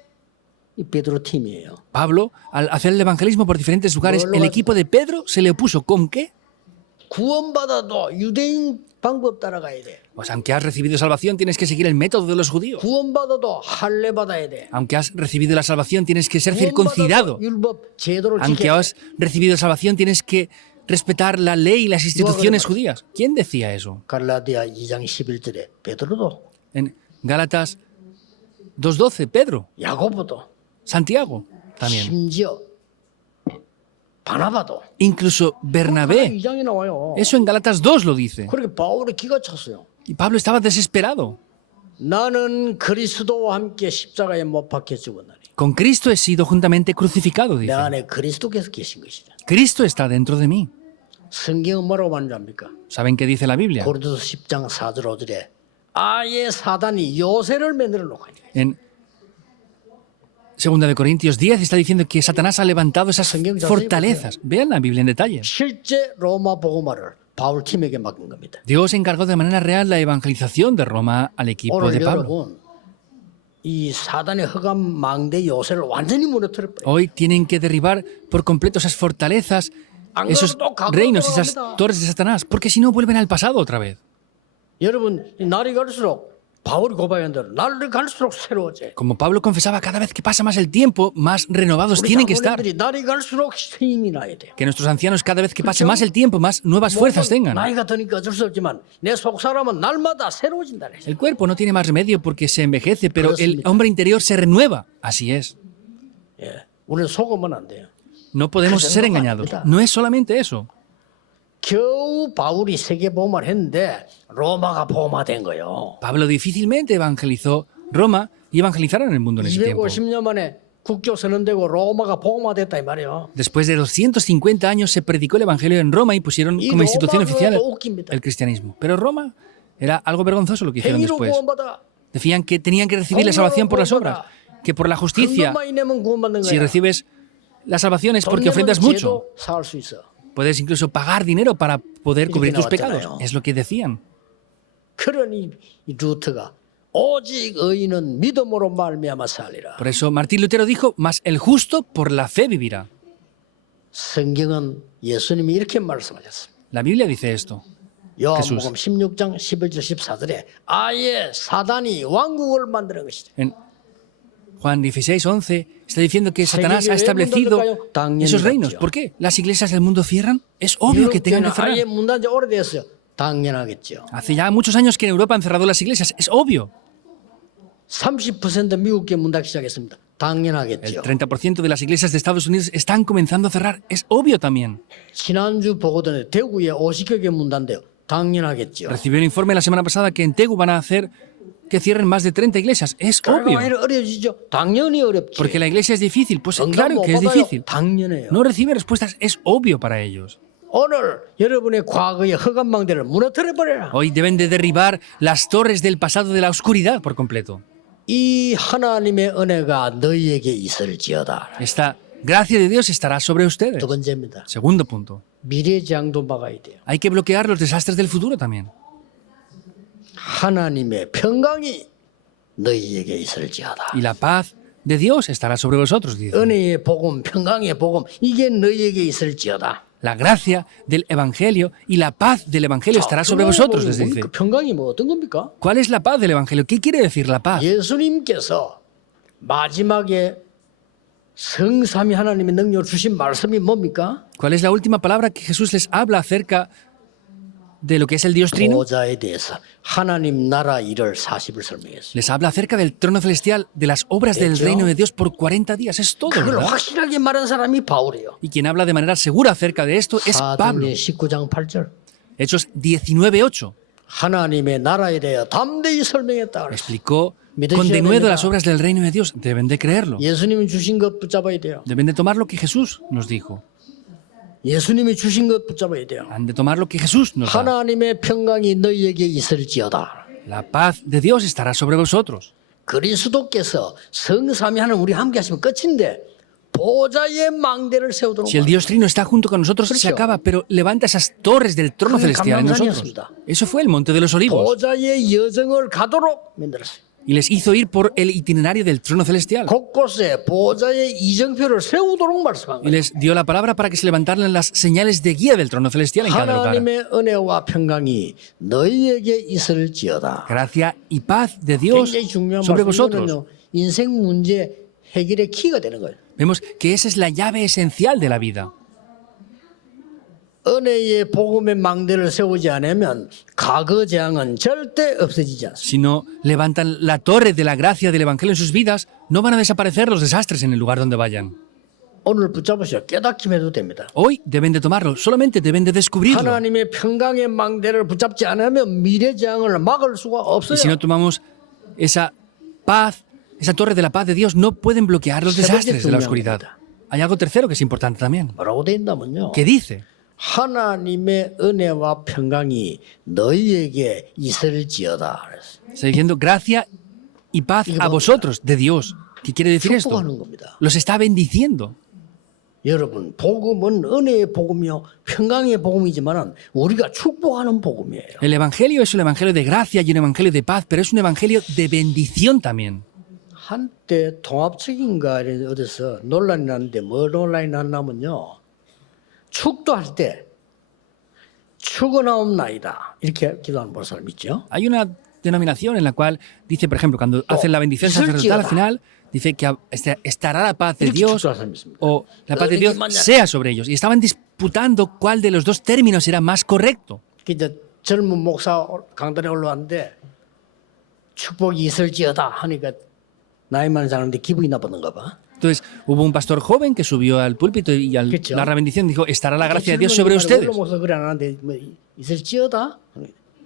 이 베드로 팀이에요. Pablo, al hacer el evangelismo por diferentes lugares, el equipo de Pedro se le opuso. ¿Con qué? 구원받아도 유대인 방법 따라가야 돼. Pues aunque has recibido salvación, tienes que seguir el método de los judíos. 구원받아도 할례 받아야 돼. Aunque has recibido la salvación, tienes que ser circuncidado. 구원받아도 율법 제도를 Aunque 지켜야 돼. has recibido salvación, tienes que respetar la ley y las instituciones judías. ¿Quién decía eso? 갈라디아 2장 11절에 베드로도 En Gálatas 2:12, Pedro, 야고보도 Santiago también. 심지어 바나바도 Incluso Bernabé. 2장에 나와요. Eso en Gálatas 2 lo dice. 그렇게 바울이 기가 찼어요. Y Pablo estaba desesperado. 나는 그리스도와 함께 십자가에 못 박혀 죽었나니 Con Cristo he sido juntamente crucificado, 내 dice. 안에 그리스도께서 계신 것이다. Cristo está dentro de mí. 성경은 뭐라고 말하는지 압니까? ¿Saben qué dice la Biblia? 고린도서 10장 4절 5절에 아예 사단이 요새를 만들어 놓고 있는 거예요. En 2 de Corintios 10 está diciendo que Satanás ha levantado esas fortalezas. Vean la Biblia en detalle. 실제 로마 복음화를 바울 팀에게 맡긴 겁니다. Dios encargó de manera real la evangelización de Roma al equipo 오늘 de Pablo. 여러분 이 사단의 흑암 망대 요새를 완전히 무너뜨려 버려요. Hoy tienen que derribar por completo esas fortalezas, esos reinos, esas torres de Satanás, porque si no vuelven al pasado otra vez. 여러분 이 날이 갈수록 바울이 고백한 대로 날이 갈수록 새로워져. Como Pablo confesaba, cada vez que pasa más el tiempo, más renovados 우리 tienen que estar. 장로님들이 날이 갈수록 힘이 나야 돼요. Que nuestros ancianos, cada vez que pase más el tiempo, más nuevas fuerzas tengan. 나이가 드니까 어쩔 수 없지만 내 속 사람은 날마다 새로워진다. El cuerpo no tiene más remedio porque se envejece, pero el hombre interior se renueva. Así es. 예, 우리는 속으면 안 돼요. No podemos ser engañados. No es solamente eso. 겨우 바울이 세계 복음화를 했는데 로마가 복음화된 거예요. Pablo difícilmente evangelizó Roma y evangelizaron en el mundo en ese tiempo. 250년 만에 국교 선언되고 로마가 복음화됐다 이 말이에요. Después de 250 años se predicó el evangelio en Roma y pusieron Y como institución Roma oficial no 웃깁니다. el cristianismo. Pero Roma era algo vergonzoso lo que hicieron 행위로 después. 구원받아. Decían que tenían que recibir la salvación por las obras, que por la justicia, 금전만 내면 구원받는 si 거야. recibes la salvación es 돈 porque 내면 ofrendas mucho. 죄도 사할 수 있어. Puedes incluso pagar dinero para poder cubrir tus pecados. 나왔잖아요. Es lo que decían. 그러니 이 루트가 오직 의인은 믿음으로 말미암아 살리라. Por eso Martín Lutero dijo, mas el justo por la fe vivirá. 성경은 예수님이 이렇게 말씀하셨습니다. La Biblia dice esto. 요한복음 16장 11절 14절에 아예 사단이 왕국을 만드는 것이다. En Juan 16:11 está diciendo que Satanás ha establecido esos reinos. ¿Por qué? ¿Las iglesias del mundo cierran? Es obvio que tengan que cerrar. 아예 문 닫은 지 오래됐어요. 당연하겠죠. Hace ya muchos años que en Europa han cerrado las iglesias. Es obvio. 30% 미국에 문 닫기 시작했습니다. El 당연하겠죠. 30% de las iglesias de Estados Unidos están comenzando a cerrar. Es obvio también. 지난주 보고전에 대구에 50개 문 닫는데요. 당연하겠죠. Recibió un informe la semana pasada que en Tegu van a hacer que cierren más de 30 iglesias. Es obvio. 그러니까 어려워지죠. 당연히 어렵지. Porque la iglesia es difícil. Pues 응답 claro 못 que es 받아요. difícil. 당연해요. No recibe respuestas. Es obvio para ellos. 오늘 여러분의 과거의 흑암망대를 무너뜨려 버려라. Hoy deben de derribar las torres del pasado de la oscuridad por completo. 이 하나님의 은혜가 너희에게 있을지어다. Esta gracia de Dios estará sobre ustedes. 두 번째입니다. Segundo punto. 미래 재앙도 막아야 돼요. Hay que bloquear los desastres del futuro también. 하나님의 평강이 너희에게 있을지어다. Y la paz de Dios estará sobre vosotros, dice. 은혜의 복음, 평강의 복음, 이게 너희에게 있을지어다. La gracia del Evangelio y la paz del Evangelio estará sobre vosotros, les dice. 그 평강이 뭐 어떤 겁니까? ¿Cuál es la paz del Evangelio? ¿Qué quiere decir la paz? 예수님께서 마지막에 성삼위 하나님의 능력을 주신 말씀이 뭡니까? ¿Cuál es la última palabra que Jesús les habla acerca de lo que es el Dios Trino? 보좌에 대해서 하나님 나라 일을 40을 설명했어요. Les habla acerca del trono celestial, de las obras del reino de Dios por 40 días. Es todo, 그걸 ¿verdad? 확실하게 말한 사람이 바울이에요. Y quien habla de manera segura acerca de esto es Pablo. 사도행전 19장 8절. Hechos 19:8 하나님의 나라에 대해 담대히 설명했다. 그랬어요. explicó con denuedo las obras del reino de Dios. Deben de creerlo. 예수님이 주신 것 붙잡아야 돼요. Deben de tomar lo que Jesús nos dijo. 예수님이 주신 것 붙잡아야 돼요. Han de tomar lo que Jesús nos da. 하나님의 평강이 너희에게 있을지어다. La paz de Dios estará sobre vosotros. 그리스도께서 성삼위 하나님 우리 함께 하시면 끝인데 보좌의 망대를 세우도록 Si el Dios Trino está junto con nosotros, se acaba, pero levanta esas torres del trono celestial en nosotros. Eso fue el Monte de los Olivos. 보좌의 여정을 가도록 만들었어요. Y les hizo ir por el itinerario del trono celestial. 곳곳에 보좌의 이정표를 세우도록 말씀한 Y 거예요. les dio la palabra para que se levantaran las señales de guía del trono celestial en cada lugar. 하나님의 은혜와 평강이 너희에게 있을지어다. Gracia y paz de Dios 굉장히 중요한 sobre vosotros. 말씀이거든요. 인생 문제 해결의 키가 되는 거예요. Vemos que esa es la llave esencial de la vida. 은혜의 복음의 망대를 세우지 않으면 과거 재앙은 절대 없어지지 않습니다. Si no levantan la torre de la gracia del Evangelio en sus vidas, no van a desaparecer los desastres en el lugar donde vayan. 오늘 붙잡으셔. 깨닫기만 해도 됩니다. Hoy deben de tomarlo, solamente deben de descubrirlo. 하나님의 평강의 망대를 붙잡지 않으면 미래 재앙을 막을 수가 Y si 없어요. no tomamos esa paz, esa torre de la paz de Dios, no pueden bloquear los desastres de la oscuridad. Hay algo tercero que es importante también. 뭐라고 돼 있냐면요. ¿Qué dice? 하나님의 은혜와 평강이 너희에게 있을지어다. 그랬어요. Está diciendo gracia y paz a vosotros de Dios. ¿Qué quiere decir esto? 축복하는 겁니다. Los está bendiciendo. 여러분, 복음은 은혜의 복음이요, 평강의 복음이지만 우리가 축복하는 복음이에요. El evangelio es un evangelio de gracia y un evangelio de paz, pero es un evangelio de bendición también. 한때 통합측인가 어디서 논란이 났는데 뭐 논란이 났냐면요. 축도할 때 축원하옵나이다 이렇게 기도하는 사람 있죠. Hay una denominación en la cual dice, por ejemplo, cuando hacen la bendición sacerdotal al final, dice que estará la paz de 이렇게 Dios 축도하는 사람이 있습니다. o la paz de Dios sea sobre ellos. Y estaban disputando cuál de los dos términos era más correcto. 이제 젊은 목사 강단에 올라왔는데 축복이 있을지어다 하니까 나이 많은 사람인데 기분이 나쁘던가 봐. Entonces hubo un pastor joven que subió al púlpito y al 그렇죠. dar la bendición dijo, estará la gracia de Dios sobre ustedes. 목사 그래 안 하는데 뭐 있을지어다.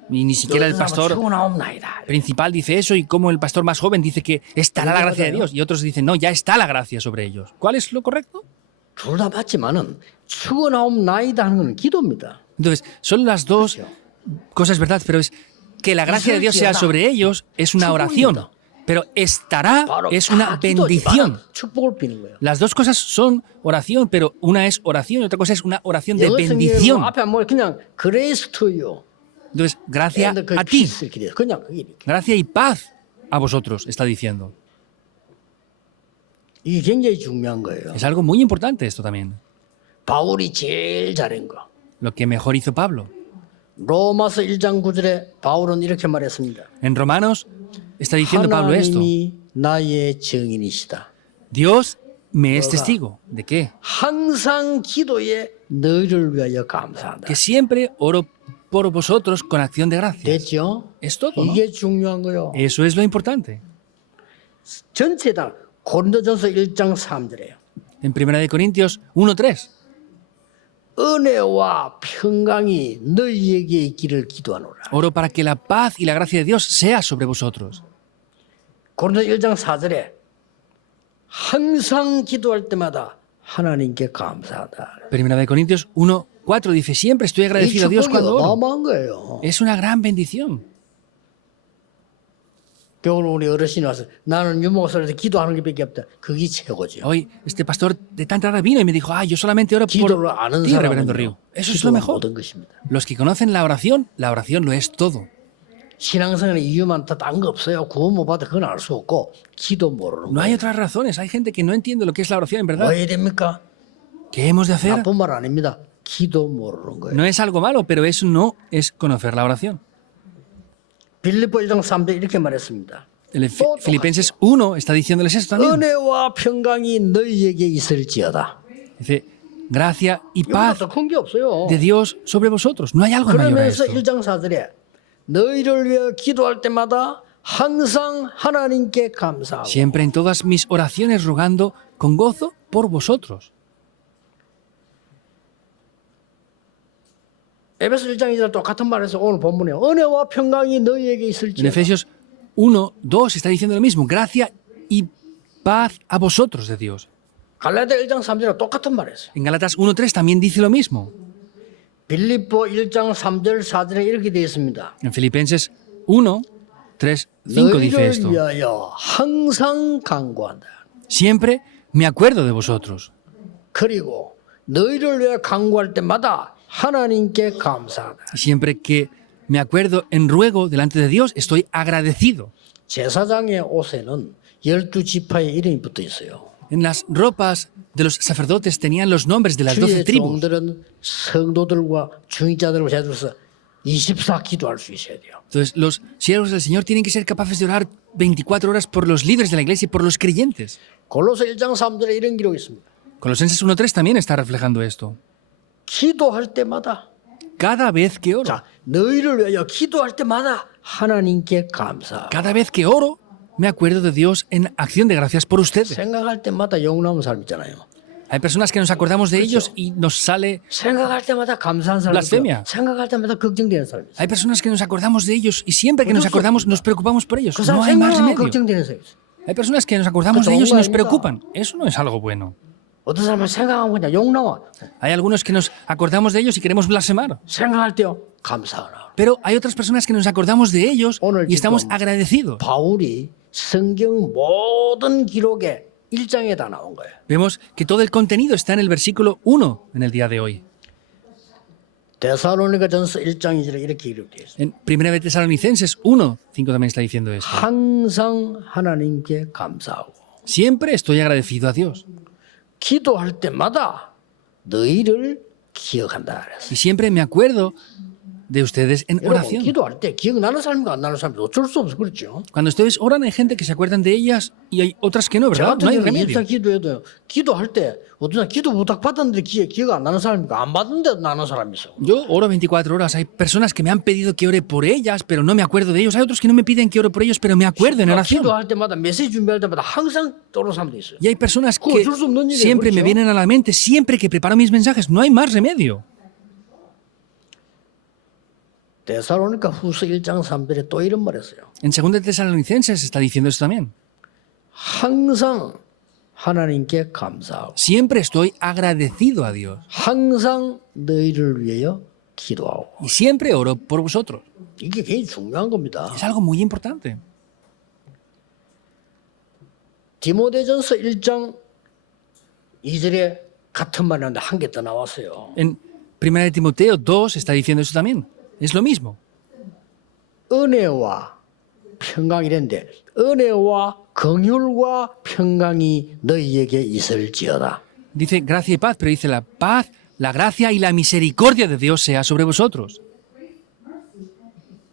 Y ni siquiera el pastor 축원하옵나이다. principal dice eso y como el pastor más joven dice que estará la gracia de Dios y otros dicen, no, ya está la gracia sobre ellos. ¿Cuál es lo correcto? 둘 다 맞지만은 축원하옵나이다 하는 건 기도입니다. Entonces, son las dos cosas verdad, pero es que la gracia de Dios sea sobre ellos es una oración, pero estará 바로 es una 다 기도지만 bendición. 축복을 비는 거예요. Las dos cosas son oración, pero una es oración y otra cosa es una oración de 영어 성경에 bendición. 앞에 뭐 그냥 grace to you. Entonces, gracia and a ti, peace 이렇게 돼요. 그냥 그게 이렇게. gracia y paz a vosotros, está diciendo. 이게 굉장히 중요한 거예요. Es algo muy importante esto también. 바울이 제일 잘한 거. Lo que mejor hizo Pablo. 로마서 1장 9절에 바울은 이렇게 말했습니다. En Romanos está diciendo Pablo esto. 하나님이 나의 증인이시다. Dios me es testigo. ¿De qué? 항상 기도에 너희를 위하여 감사한다. Que siempre oro por vosotros con acción de gracias. 됐죠? Es todo, ¿no? 이게 중요한 거요. Eso es lo importante. 전체 다 고린도전서 1장 3절에요. En 1 Corintios 1:3. 은혜와 평강이 너희에게 있기를 기도하노라. Oro para que la paz y la gracia de Dios sea sobre vosotros. 고린도 1장 4절에 항상 기도할 때마다 하나님께 감사하다. 1 Corintios 1:4 dice, siempre estoy 이 agradecido a Dios 축복이 cuando oro. 어마어마한 거예요. Es una gran bendición. 오늘 우리 어르신이 와서 나는 유목사로서 기도하는 게 밖에 없다. 그게 최고죠. Hoy este pastor de tanta edad vino y me dijo, yo solamente oro 기도를 por 아는 ti, reverendo 사람은 Río. Eso es lo 기도가 mejor. 모든 것입니다. Los que conocen la oración lo es todo. 신앙생활의 이유만 딴 거 없어요. 구원 못 받아 그건 알 수 없고 기도 모르는 No hay 거예요. otras razones. Hay gente que no entiende lo que es la oración en verdad. 뭐 해야 됩니까? ¿Qué hemos de hacer? 나쁜 말 아닙니다. 기도 모르는 거예요. No es algo malo, pero eso no es conocer la oración. 빌립보 1장 3절 이렇게 말했습니다. Filipenses 1 está diciéndoles esto también. 은혜와 평강이 너희에게 있을지어다. Dice, gracia y paz 이보다 더 큰 게 없어요. de Dios sobre vosotros. No hay algo mayor a 그러면서 esto. 1장 4절에 너희를 위해 기도할 때마다 항상 하나님께 감사하고 Siempre en todas mis oraciones rogando con gozo por vosotros. 에베소 1장 2절 똑같은 말에서 오늘 본문에 은혜와 평강이 너희에게 En 있을지어다. Efesios 1, 2 está diciendo lo mismo. Gracia y paz a vosotros de Dios. 갈라디아 1장 3절에 똑같은 말에서 En Galatas 1.3 también dice lo mismo. 빌립보 1장 3절 4절에 이렇게 되어 있습니다. En Filipenses 1, 3, 5 dice 너희를 esto. 위하여 항상 간구한다. Siempre me acuerdo de vosotros. 그리고 너희를 위해 간구할 때마다 하나님께 감사하다. Siempre que me acuerdo en ruego delante de Dios, estoy agradecido. 제사장의 옷에는 12지파의 이름이 붙어 있어요. En las ropas de los sacerdotes tenían los nombres de las 12 주의 tribus. 종들은 성도들과 중직자들을 제대로서 24 기도할 수 있어야 돼요. Entonces, los siervos del Señor tienen que ser capaces de orar 24 horas por los líderes de la iglesia y por los creyentes. 골로새 1장 3절에 이런 기록이 있습니다. Colosenses 1.3 también está reflejando esto. 기도할 때마다 Cada vez que oro, 자, 너희를 위하여 기도할 때마다 하나님께 감사. cada vez que oro, me acuerdo de Dios en acción de gracias por ustedes. 생각할 때마다 욕 나오는 사람 있잖아요. Hay personas que nos acordamos de ellos y nos sale... 생각할 때마다 감사한 사람이 있어요. Blasfemia. 생각할 때마다 걱정되는 사람이 있어요. Hay personas que nos acordamos de ellos y siempre que nos acordamos nos preocupamos por ellos. 그 No 사람 hay más 생각하면 remedio. 걱정되는 사람이 있어요. Hay personas que nos acordamos de ellos y nos preocupan. Eso no es algo bueno. 어떤 사람은 생각하면 그냥 욕 나와. Hay algunos que nos acordamos de ellos y queremos blasfemar. 생각할 때요 감사하라. Pero hay otras personas que nos acordamos de ellos y estamos agradecidos. 바울이 성경 모든 기록에 1장에 다 나온 거예요. Vemos que todo el contenido está en el versículo 1 en el día de hoy. 데살로니가전서 1장 2절에 이렇게 기록되어 있어요. En 1 de Tesalonicenses 1, 5 también está diciendo esto. 항상 하나님께 감사하고 Siempre estoy agradecido a Dios. 기도할 때마다 너희를 기억한다 그랬어요. Y siempre me acuerdo de ustedes en 여러분 oración. 기도할 때 기억나는 사람과 안 나는 사람이 어쩔 수 없어 그렇죠? Cuando ustedes oran hay gente que se acuerdan de ellas y hay otras que no, 저 ¿verdad? 같은 No hay 경우는 remedio. 24 기도해도 기도할 때 어떤 사람 기도 부탁 받았는데 기억 안 나는 사람이니까 안 받은데도 나는 사람이 있어. Yo oro 24 horas. Hay personas que me han pedido que ore por ellas, pero no me acuerdo de ellos. Hay otros que no me piden que ore por ellos, pero me acuerdo en oración. 기도할 때마다 메시지 준비할 때마다 항상 떠오르는 사람도 있어요. Y hay personas 그거 que 어쩔 수 없는 일이에요, siempre me 그렇죠? vienen a la mente, siempre que preparo mis mensajes. No hay más remedio. 데살로니가 후서 1장 3절에 또 이런 말 했어요. En 2 de Tesalonicenses está diciendo esto también. 항상 하나님께 감사하고 Siempre estoy agradecido a Dios. 항상 너희를 위하여 기도하고. Y siempre oro por vosotros. 이게 굉장히 중요한 겁니다. Es algo muy importante. 디모데전서 1장 2절에 같은 말이 나는데 한 개 더 나왔어요. En 1 de Timoteo 2 está diciendo eso también. Es lo mismo. 은혜와 평강이랬는데 은혜와 긍휼과 평강이 너희에게 있을지어다. Dice gracia y paz, pero dice la paz, la gracia y la misericordia de Dios sea sobre vosotros.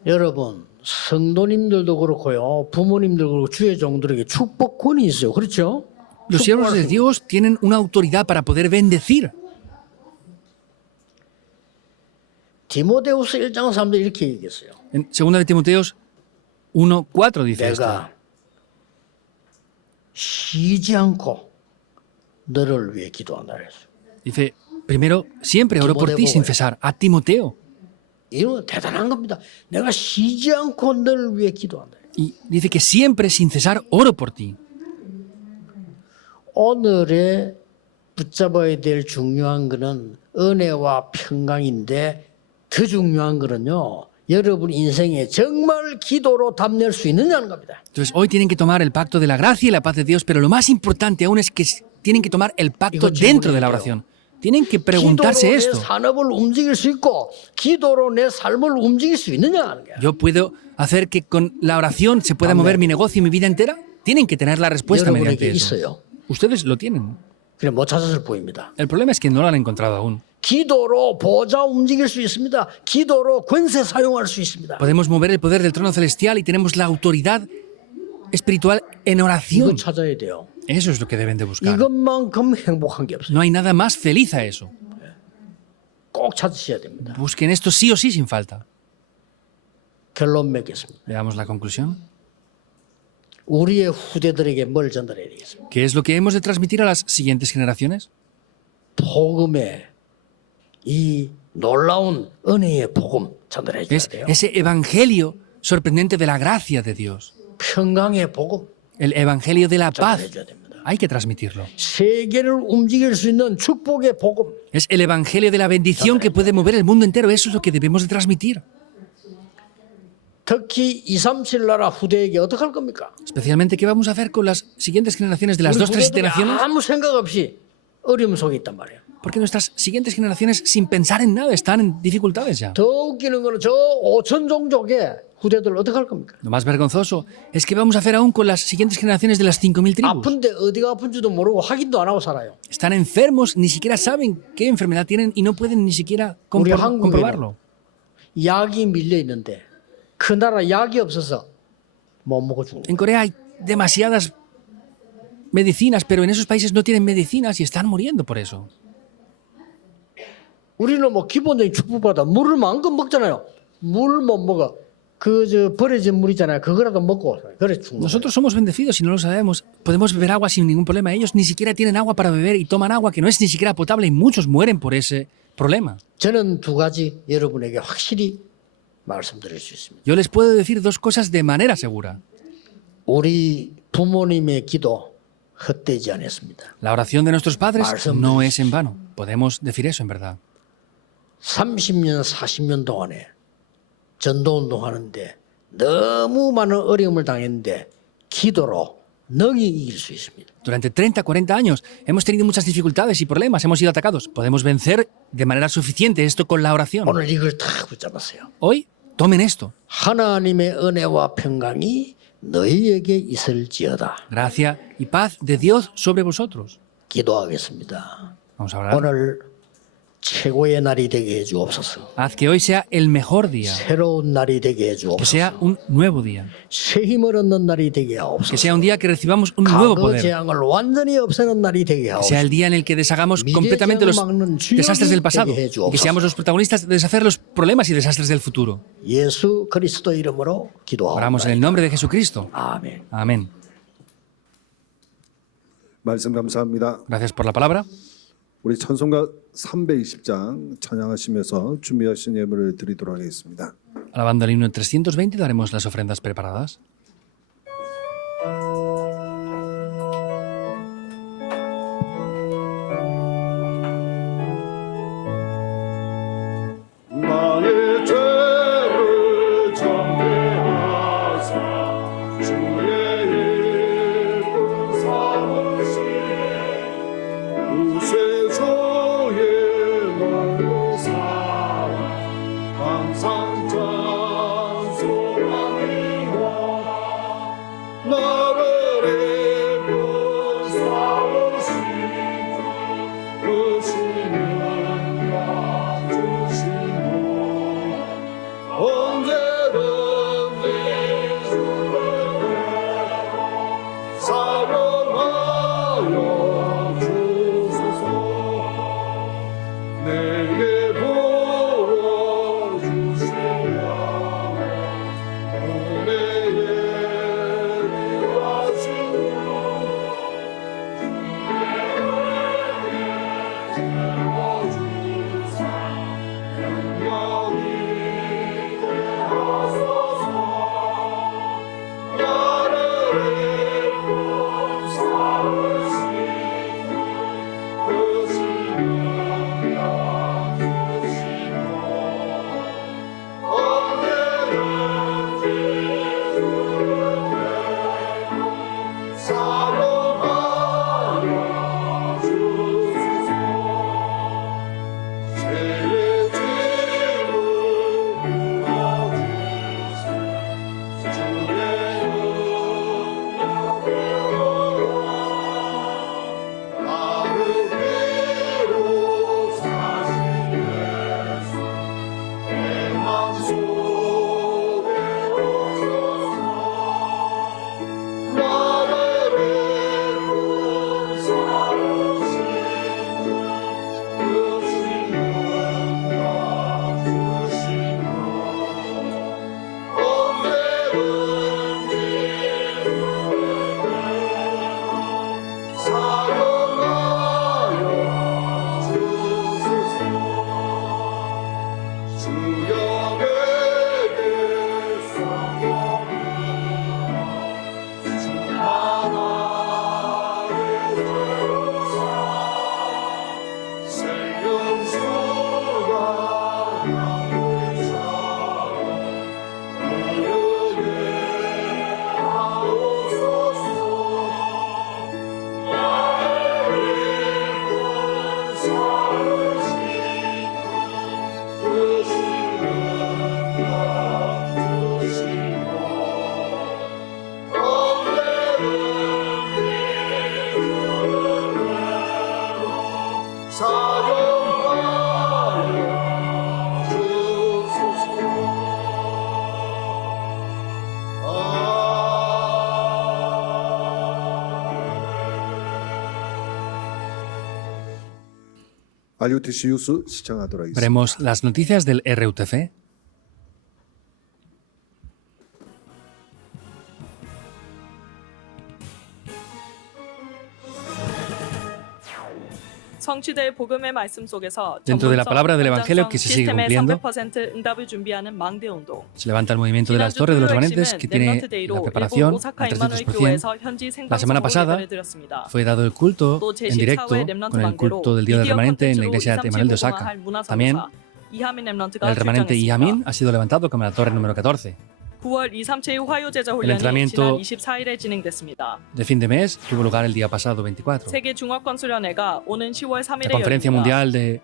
여러분 성도님들도 그렇고요. 부모님들도 그렇고 주의 종들에게 축복권이 있어요. 그렇죠? Los siervos de Dios tienen una autoridad para poder bendecir. 디모데후서 1장 3절 이렇게 얘기했어요. En 2 de Timoteos 1:4 dice esto. 내가 쉬지 않고 너를 위해 기도한다 그랬어요. Dice, primero, siempre oro por ti sin cesar. A Timoteo. 이건 대단한 겁니다. 내가 쉬지 않고 너를 위해 기도한다. Y dice que siempre sin cesar oro por ti. 오늘의 붙잡아야 될 중요한 거는 은혜와 평강인데 더 중요한 거는요. 여러분 인생에 정말 기도로 답낼 수 있느냐는 겁니다. Entonces, hoy tienen que tomar el pacto de la gracia y la paz de Dios, pero lo más importante aún es que tienen que tomar el pacto dentro de la oración. Tienen que preguntarse 기도로 esto. 내 산업을 움직일 수 있고 기도로 내 삶을 움직일 수 있느냐는 거야. ¿Yo puedo hacer que con la oración se pueda mover mi negocio y mi vida entera? Tienen que tener la respuesta mediante 여러분에게 eso. 있어요. Ustedes lo tienen. 그냥 못 찾았을 뿐입니다. El problema es que no lo han encontrado aún. 기도로 보좌 움직일 수 있습니다. 기도로 권세 사용할 수 있습니다. Podemos mover el poder del trono celestial y tenemos la autoridad espiritual en 이거 oración. 찾아야 돼요. Eso es lo que deben de buscar. 이것만큼 행복한 게 없어요. No hay nada más feliz a eso. 꼭 찾으셔야 됩니다. Busquen esto sí o sí sin falta. 결론 맺겠습니다. Veamos la conclusión. 우리의 후대들에게 뭘 전달해야 되겠습니까? ¿Qué es lo que hemos de transmitir a las siguientes generaciones? 복음의 이 놀라운 은혜의 복음 전달해 줘야 Es 돼요. ese evangelio sorprendente de la gracia de Dios. 평강의 복음 El evangelio de la paz. 전달해 줘야 됩니다. Hay que transmitirlo. 세계를 움직일 수 있는 축복의 복음. Es el evangelio de la bendición que puede mover el mundo entero. Eso es lo que debemos de transmitir. 특히 237 나라 후대에게 어떻게 할 겁니까? Especialmente, ¿qué vamos a hacer con las siguientes generaciones de las 우리 2-3 후대들이 generaciones? 아무 생각 없이 어려움 속에 있단 말이에요. Porque nuestras siguientes generaciones, sin pensar en nada, están en dificultades ya. 더 웃기는 거는 저 5천 종족의 후대들 어떻게 할 겁니까? Lo más vergonzoso es que vamos a hacer aún con las siguientes generaciones de las 5.000 tribus. 아픈데 어디가 아픈지도 모르고 확인도 안 하고 살아요. Están enfermos, ni siquiera saben qué enfermedad tienen y no pueden ni siquiera 우리 한국에는 comprobarlo. 약이 밀려 있는데 그 나라 약이 없어서 못 먹어 죽는 거예요. En Corea hay demasiadas medicinas, pero en esos países no tienen medicinas y están muriendo por eso. 우리는 뭐 기본적인 축복받아 물을 마음껏 먹잖아요. 물 못 먹어. 그 버려진 물이잖아요. 그거라도 먹고 그래 죽는 거예요. Nosotros somos bendecidos y no lo sabemos. Podemos beber agua sin ningún problema. Ellos ni siquiera tienen agua para beber y toman agua que no es ni siquiera potable y muchos mueren por ese problema. 저는 두 가지 여러분에게 확실히 말씀드릴 수 있습니다. Yo les puedo decir dos cosas de manera segura. 우리 부모님의 기도 헛되지 않았습니다. La oración de nuestros padres no es en vano. Podemos decir eso en verdad. 30년, 40년 동안에 전도운동 하는데 너무 많은 어려움을 당했는데 기도로 능히 이길 수 있습니다. Durante 30, 40 años hemos tenido muchas dificultades y problemas, hemos sido atacados. Podemos vencer de manera suficiente esto con la oración. 오늘 이걸 다 붙잡았어요. Hoy, tomen esto. 하나님의 은혜와 평강이 너희에게 있을지어다. Gracia y paz de Dios sobre vosotros. 기도하겠습니다. Vamos a orar. 오늘 최고의 날이 되게 해주옵소서. Haz que hoy sea el mejor día, 새로운 날이 되게 que 해주옵소서. sea un nuevo día, 새 힘을 얻는 날이 되게 que 하옵소서. sea un día que recibamos un nuevo 과거 poder, 재앙을 완전히 없애는 날이 되게 que sea 하옵소서. el día en el que deshagamos completamente los desastres del pasado y que seamos los protagonistas de deshacer los problemas y desastres del futuro. 예수 그리스도 이름으로 Oramos 기도하옵나이다. en el nombre de Jesucristo. 아멘. Amén. 말씀 감사합니다. Gracias por la palabra. 우리 찬송가 320장 찬양하시면서 준비하신 예물을 드리도록 하겠습니다. Alabando el himno 320 daremos las ofrendas preparadas. 나의 죄를 정죄하사 주의 예쁜 사무시에 구세주의 넓은 사랑 항상 찬송하리라. 나를 예쁜 사무시에 주시는 주시고 언제든지 주를 사랑하여 주소서. 내게 부어주시며 은혜의 위하시며 사랑하여 주소서. 죄의 짐을 부어주시고 주의 은혜로 나를 위로 사신 예수 내 맘속에 오소서. 나를 예쁜 사랑하신 주시는 주시고 언제든지 사랑하여 주소서. 주역에게 성령을 주 하나의 죄로사 생명수가 남으셔 은혜 하옵소서. 나의 예쁜 사랑하신 주시는 주시고 언제든지 사랑하여 주소서. RUTC 뉴스 시청하도록 하겠습니다. Veremos las noticias del RUTC. 성취될 복음의 말씀 속에서 Dentro de la palabra del Evangelio 전문성 que se sigue 시스템의 cumpliendo, 300% 응답을 준비하는 망대 운동. se levanta el movimiento de las 지난주 torres de los 토요일 remanentes 핵심은 que tiene 렘넌트 la 데이로 일본 preparación 오사카 al 임마누엘 300%. 교회에서 현지 La semana 생방송으로 pasada 예배를 드렸습니다. fue dado el culto 또 en directo 제14회 렘넌트 con el culto 망대로 del Día del 미디어 Remanente en la 콘텐츠로 iglesia de Emanuel de Osaka. 이삼칠 복음화할 También 문화선교사 이하민 렘넌트가 el remanente 출장했습니다. Ihamin ha sido levantado como la torre número 14. 9월 237 화요제자 훈련이 entrenamiento 지난 24일에 진행됐습니다. De fin de mes tuvo lugar el día pasado 24. 세계 중화권 수련회가 오는 10월 3일에 La conferencia 열립니다. mundial de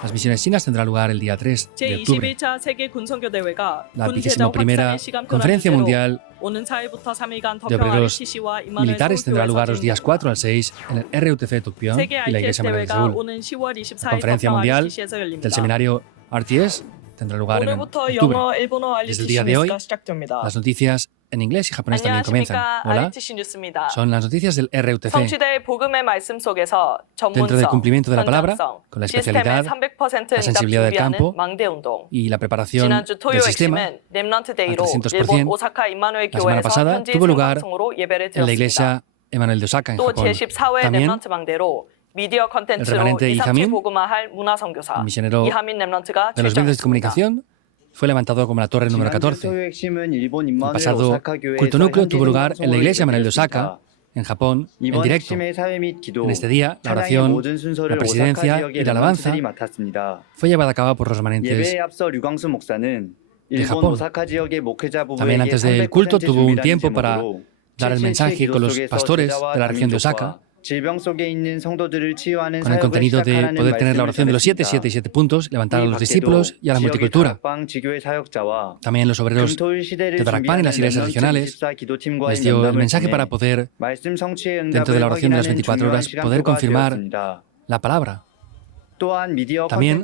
las misiones chinas tendrá lugar el día 3 de octubre. 제21차 세계 군선교 대회가 La 군 제자 21ª 확산의 시간표라는 conferencia 주제로 mundial 오는 4일부터 3일간 de 덕평 obreros RUTC와 이마누엘 militares tendrá lugar los días 서울교회에서 4 al 6 en el RUTC Tokpion 세계 y la ITS iglesia Manuel de 대회가 Seúl. 오는 10월 24일 La conferencia 덕평 mundial RUTC에서 열립니다. del seminario RTS tendrá lugar en 오늘부터 octubre. 영어, 일본어 Desde el RUTC día de hoy, 뉴스가 시작됩니다. las noticias en inglés y japonés también comienzan. 안녕하십니까, Hola, RUTC 뉴스입니다. son las noticias del RUTC. 성취될 복음의 말씀 속에서 Dentro del 전문성, cumplimiento de la palabra, 현장성, con la 시스템의 especialidad, 300% la 응답 sensibilidad del 준비하는 campo 망대 운동. y la preparación 지난주 del 토요 sistema, 핵심은 렘넌트 데이로 al 300%, 일본 오사카 임마누엘 la semana 교회에서 pasada 현지 tuvo lugar 생방송으로 예배를 en la 드렸습니다. iglesia Emanuel de Osaka en 또 Japón. 제14회 También 렘넌트 망대로 미디어 컨텐츠로 remanente 237 Ihamin, 복음화할 문화 선교사 el misionero 이하민 렘넌트가 de los medios de 출장했습니다. comunicación, fue levantado como la torre número 14. El pasado culto núcleo tuvo lugar en la iglesia Emanuel de Osaka, en Japón, en directo. En este día, la oración, la presidencia y la alabanza fue llevada a cabo por los remanentes de Japón. También antes del culto tuvo un tiempo para dar el mensaje con los pastores de la región de Osaka, con el contenido de poder tener la oración de los 7 y 7 puntos, levantar a los discípulos y a la multicultura. También los obreros de Darakpan y las iglesias regionales les dio el mensaje para poder, dentro de la oración de las 24 horas, poder confirmar la palabra. También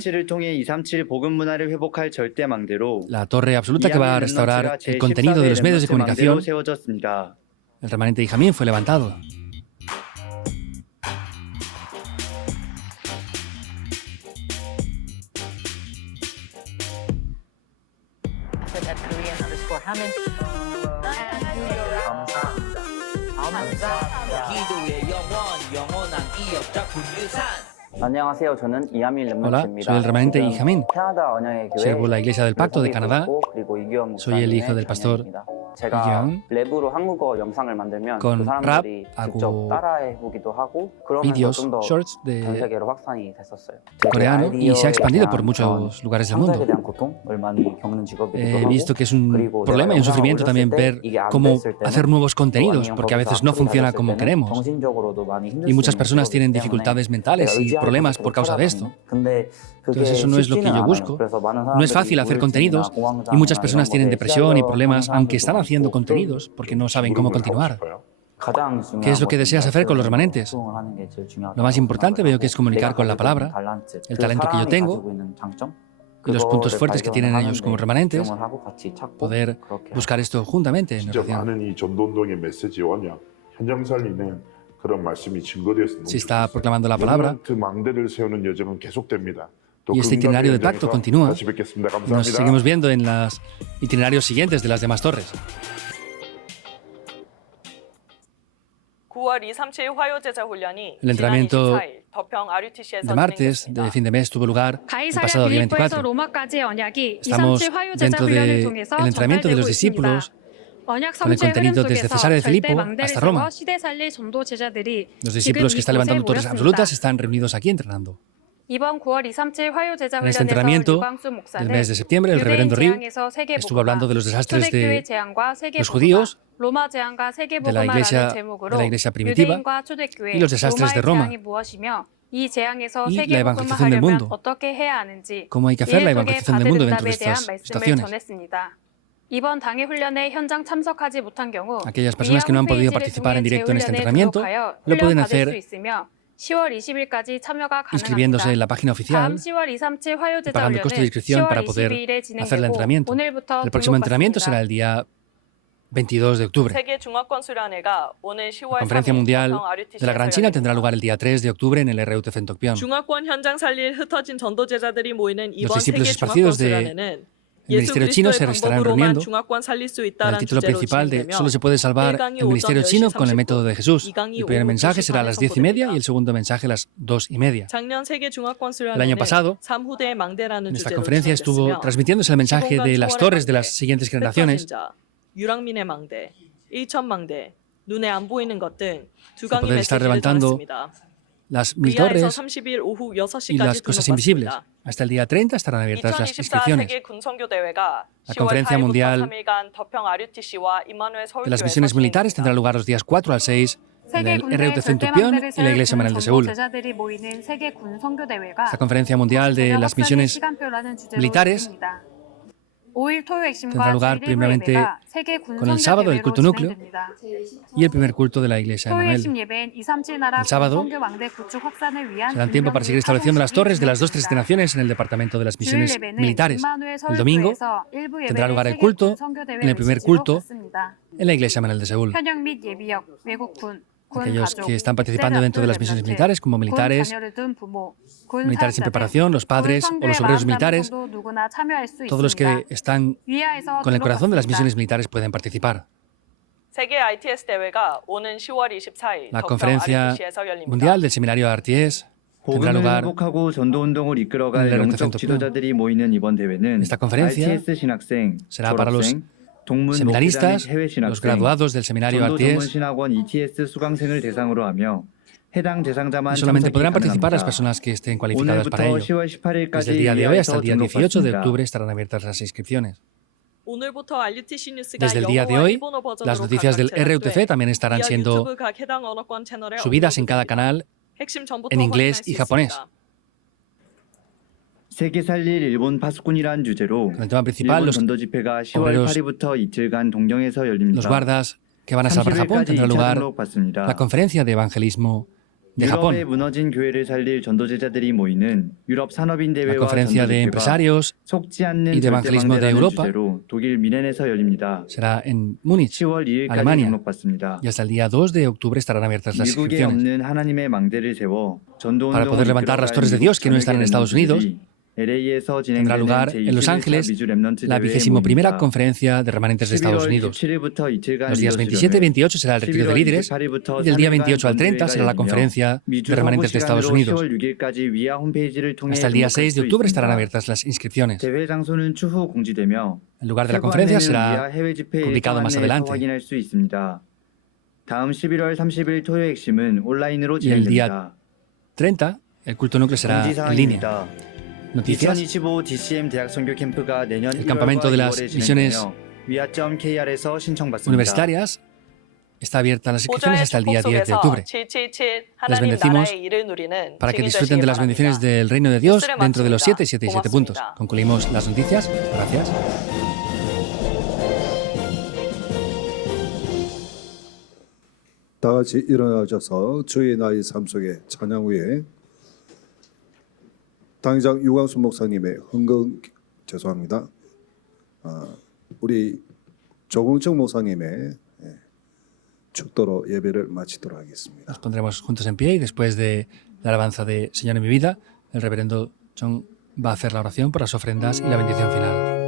la torre absoluta que va a restaurar el contenido de los medios de comunicación, el remanente Ihamin, fue levantado. 안녕하세요. 저는 이하민 Hola, 렘넌트입니다. soy el remanente Ihamin. 캐나다 언양의 교회 Sirvo la Iglesia del Pacto de Canadá. 그리고 이규영 Soy el hijo del pastor 목사님의 제가 Igyun. 랩으로 한국어 영상을 만들면 Con 그 사람들이 rap 직접 hago 따라해보기도 하고 그러면서 vídeos, 좀 더 shorts 전 de 세계로 확산이 됐었어요. coreano y se ha expandido por muchos lugares del mundo. 창작에 대한 고통을 많이 겪는 직업이기도 He 하고 visto que es un 그리고 problema y un 내가 sufrimiento 영상을 también 올렸을 ver 때 이게 안 cómo 됐을 때는 hacer nuevos 또 contenidos, 아니면 porque a 거기서 veces no 악플이 funciona 달렸을 como 때는 queremos. 정신적으로도 많이 힘들 Y 수 muchas 있는 personas 직업이기 tienen 때문에 dificultades mentales 내가 y 의지하고 problemas 계속 por causa de esto. 찾아가거든요. 근데 그게 Entonces eso no es lo que 쉽지는 yo 않아요. busco. 그래서 많은 No es 사람들이 fácil hacer contenidos y muchas personas tienen depresión y problemas aunque están haciendo contenidos porque no saben cómo continuar. ¿Qué es lo que deseas hacer con los remanentes? Lo más importante veo que es comunicar con la palabra, el talento que yo tengo y los puntos fuertes que tienen ellos como remanentes, poder buscar esto juntamente en 진짜 oración. 많은 이 전도운동의 메시지에 오면 현장 살리는 그런 말씀이 증거되었습니다. Se está proclamando la palabra 렘넌트 망대를 세우는 여정은 계속됩니다. 또 y este 그 itinerario del 응답의 pacto 여정에서 continúa. 다시 뵙겠습니다. Nos 감사합니다. seguimos viendo en los itinerarios siguientes de las demás torres. 9월 237 화요제자 훈련이 El entrenamiento 지난 24일 덕평 RUTC에서 De martes de 진행됐습니다. fin de mes tuvo lugar el 가이사랴 pasado día 빌립보에서 24. 로마까지의 언약이 Estamos 237 화요제자 dentro 훈련을 del 통해서 entrenamiento de los 전달되고 있습니다. discípulos 언약 con el 성취의 흐름 contenido desde 속에서 Cesarea de 절대 Filipo 망대를 hasta 세워 Roma. 시대 살릴 전도 제자들이 Los 지금 discípulos que están 이곳에 levantando torres 모였습니다. absolutas están reunidos aquí entrenando. 이번 9월 237 화요제자 En este 훈련에서 entrenamiento 류광수 del 목사는 mes de septiembre, el 유대인 reverendo Riu 재앙에서 세계 estuvo hablando de los desastres 초대교회 de 재앙과 세계 los judíos, 로마 재앙과 세계 de la iglesia- 복음화라는 제목으로 de la iglesia primitiva 유대인과 초대교회 y los desastres de 로마의 Roma. 재앙이 무엇이며 이 재앙에서 Y 세계 la evangelización del 복음화하려면 mundo. 어떻게 해야 하는지 Cómo hay que hacer la 이를 통해 evangelización del 받을 mundo dentro de 응답에 대한 estas 말씀을 situaciones. 전했습니다. 이번 당일 훈련에 현장 참석하지 못한 경우 Aquellas personas que no han podido participar en directo en este entrenamiento lo pueden hacer 10월 20일까지 참여가 inscribiéndose en 가능합니다. la página 다음 oficial 10월 237 화요제자 pagando el coste de 훈련은 inscripción 10월 para poder 22일에 hacer el 진행되고 entrenamiento. 오늘부터 El próximo entrenamiento será el día 22 de octubre. 세계 중화권 수련회가 오늘 10월 La conferencia 3일 mundial 덕평 RUTC에서 de la Gran China tendrá lugar el día 3 de octubre en el RUTC en Tokpion. 중화권 현장 살릴 흩어진 전도 제자들이 모이는 Los 이번 discípulos 세계 중화권 esparcidos de 수련회는 el ministerio chino se estarán reuniendo con el título principal de "Solo se puede salvar el ministerio chino con el método de Jesús". El primer mensaje será a las 10:30 y el segundo mensaje a las 2:30. El año pasado, en esta conferencia estuvo transmitiéndose el mensaje de las torres de las siguientes generaciones. Para poder estar levantando las 1000 torres y las cosas invisibles. Hasta el día 30 estarán abiertas las inscripciones. La Conferencia Mundial de las Misiones Militares tendrá lugar los días 4 al 6 en el RUTC en Tupión y la Iglesia Manuel de Seúl. Esta Conferencia Mundial de las Misiones Militares tendrá lugar primeramente con el sábado, el culto núcleo, y el primer culto de la Iglesia Emanuel. El sábado será tiempo para seguir estableciendo las torres de las 2 destinaciones en el Departamento de las Misiones Militares. El domingo tendrá lugar el culto en el primer culto en la Iglesia Emanuel de Seúl. Aquellos que están participando dentro de las misiones militares, como militares en preparación, los padres o los obreros militares, todos los que están con el corazón de las misiones militares pueden participar. La conferencia mundial del seminario RTS tendrá lugar en el RUTC en Tupión. Esta conferencia será para los seminaristas, los graduados del seminario RTS. Solamente podrán participar las personas que estén cualificadas para ello. Desde el día de hoy hasta el día 18 de octubre estarán abiertas las inscripciones. Desde el día de hoy, las noticias del RUTC también estarán siendo subidas en cada canal en inglés y japonés. Con el tema principal, los obreros, los guardas que van a salvar Japón, tendrá lugar la conferencia de evangelismo de Japón. La conferencia de empresarios y de evangelismo de Europa será en Múnich, Alemania, y hasta el día 2 de octubre estarán abiertas las inscripciones. Para poder levantar las torres de Dios que no están en Estados Unidos, tendrá lugar en Los Ángeles la 21ª Conferencia de Remanentes de Estados Unidos. Los días 27 y 28 será el retiro de líderes y del día 28 al 30 será la Conferencia de Remanentes de Estados Unidos. Hasta el día 6 de octubre estarán abiertas las inscripciones. El lugar de la conferencia será publicado más adelante. Y el día 30, el culto núcleo será en línea. Noticias. El campamento de las misiones universitarias está abierta a las inscripciones hasta el día 10 de octubre. Les bendecimos para que disfruten de las bendiciones del reino de Dios dentro de los 7 puntos. Concluimos las noticias. Gracias. 다 같이 일어나셔서 주의 나의 삶 속에 찬양 후에 당장 유광수 목사님의 헌금 죄송합니다. 우리 조공청 목사님의 축도로 예배를 마치도록 하겠습니다. Nos pondremos juntos en pie y después de la alabanza de Señor en mi vida, el reverendo John va a hacer la oración por las ofrendas y la bendición final.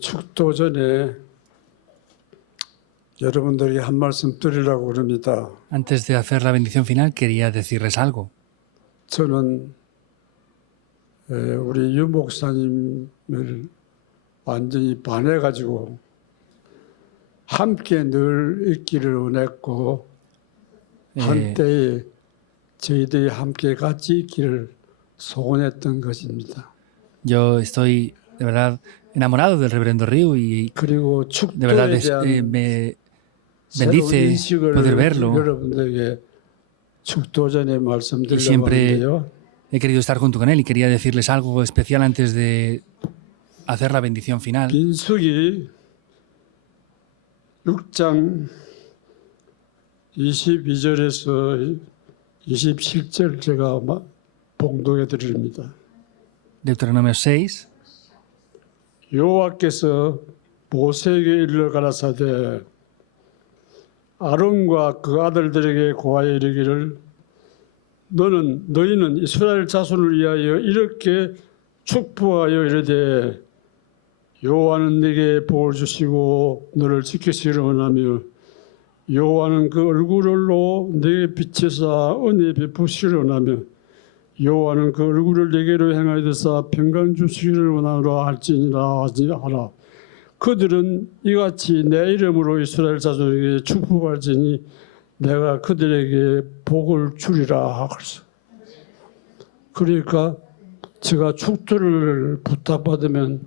축도 전에 여러분들에게 한 말씀 드리려고 그럽니다. Antes de hacer la bendición final, quería decirles algo. 저는 우리 유 목사님을 완전히 반해가지고 함께 늘 있기를 원했고 한때에 저희들이 함께 같이 있기를 소원했던 것입니다. Yo estoy de verdad enamorado del reverendo Ryu y 그리고 de verdad 축도에 대한 me 새로운 bendice 인식을 poder verlo. 여러분들에게 축도 전에 말씀드리려고 siempre 하는데요. he querido estar junto con él y quería decirles algo especial antes de hacer la bendición final. 민수기 6장 22절에서 27절 제가 봉독해 드립니다. Deuteronomio 6, 여호와께서 모세에게 일러 가라사대 아론과 그 아들들에게 고하여 이르기를 너희는 이스라엘 자손을 위하여 이렇게 축복하여 이르되 여호와는 네게 복을 주시고 너를 지키시기를 원하며 여호와는 그 얼굴로 네게 비치사 은혜 베푸시기를 원하며 여호와는 그 얼굴을 네게로 향하여 드사 평강 주시기를 원하노라 할지니라 하라. 그들은 이같이 내 이름으로 이스라엘 자손에게 축복할지니 내가 그들에게 복을 주리라 하소서. 그러니까 제가 축도를 부탁받으면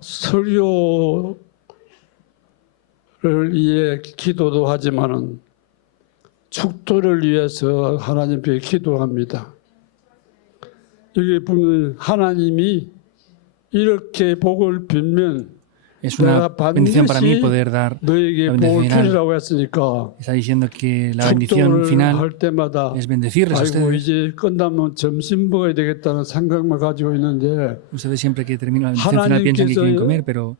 설교를 위해 기도도 하지만은 축도를 위해서 하나님께 기도합니다. 여기 보면 하나님이 이렇게 복을 빌면 es una 내가 bendición para mí 반드시 poder dar 너에게 la 복을 bendición final. 주리라고 했으니까 Está diciendo que la bendición 축도를 final 할 때마다 es bendecirles a 아이고 ustedes. 이제 끝나면 점심 먹어야 되겠다는 생각만 가지고 있는데 Ustedes siempre que terminan la bendición final piensan que quieren comer, pero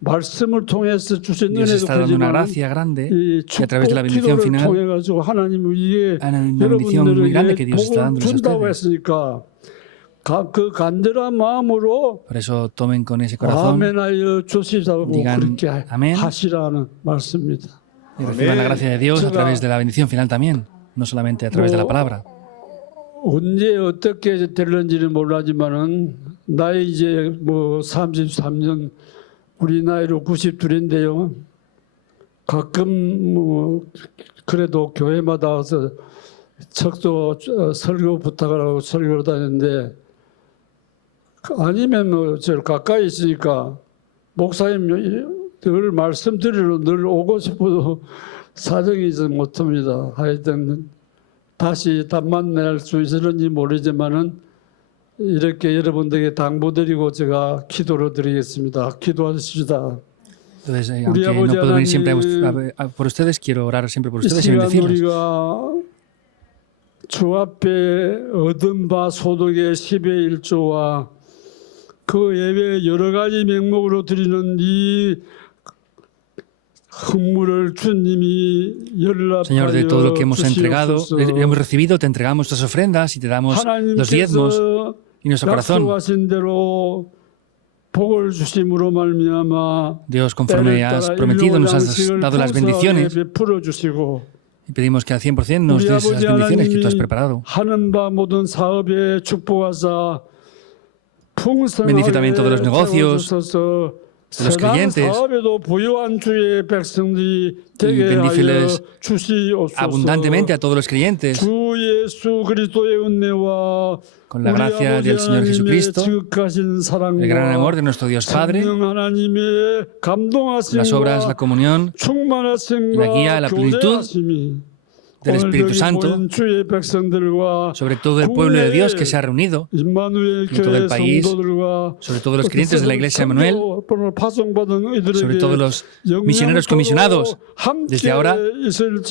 말씀을 통해서 주신 Dios 은혜도 está dando una 크지만 gracia grande 이 y a través de la 축복 bendición 기도를 final 통해 가지고 하나님은 이게 hay una bendición muy grande que 여러분들에게 Dios está 복을 dándoles a 준다고 ustedes. 했으니까 그 간절한 마음으로 Por eso tomen con ese corazón 아멘하여 주시자고 digan 그렇게 amén. 하시라는 말씀입니다. y reciban la gracia de Dios a través de la bendición final también, no solamente a través de la palabra. 언제 어떻게 될런지는 몰라지만은 나이 이제 뭐 33년 우리 나이로 92인데요. 가끔 뭐 그래도 교회마다 와서 척도 설교 부탁을 하고 설교를 다녔는데 아니면 뭐 저 가까이 있으니까 목사님 늘 말씀드리러 늘 오고 싶어도 사정이 좀 못합니다. 하여튼 다시 답만 낼 수 있을지 모르지만은 이렇게 여러분들에게 당부드리고 제가 기도를 드리겠습니다. 기도하십시다. Entonces, 우리 aunque no 아버지 puedo venir siempre 하나님, por ustedes, quiero orar siempre por 이 ustedes y 시간 bendecirlos. 우리가 주 앞에 얻은 바 소득의 10의 1조와 그 예외 여러 가지 명목으로 드리는 이 흥물을 주님이 Señor, de todo lo que 연락하여 hemos entregado, 주시옵소서. hemos recibido, te entregamos nuestras ofrendas y te damos los diezmos 하나님께서 y nuestro corazón. 약속하신 대로 복을 주심으로 말미암아 Dios, conforme has prometido, nos has dado las bendiciones 베풀어 주시고 y pedimos que al 100% nos des las bendiciones que tú has preparado. 하는 바 모든 사업에 축복하사 풍성하게 Bendice también todos los negocios 채워주소서. de los 세상 creyentes 사업에도 부유한 주의 백성들이 되게 하여 bendíceles 주시옵소서. abundantemente a todos los creyentes 주 예수 그리스도의 은혜와 con la 우리 gracia 아버지 del Señor 하나님의 Jesucristo, 지극하신 사랑과 el gran amor de nuestro Dios Padre, 성령 하나님의 las obras, la 감동하심과 comunión 충만하심과 la guía, la plenitud 교제하심이 del 오늘 Espíritu 여기 Santo 모인 주의 백성들과 sobre todo el pueblo de Dios que se ha reunido, 임마누엘 en todo el 교회 país, 성도들과 sobre todos los creyentes de la Iglesia de Manuel, 파송받은 sobre todos los misioneros comisionados, desde ahora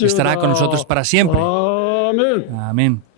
estará con nosotros para siempre. 아멘. Amén.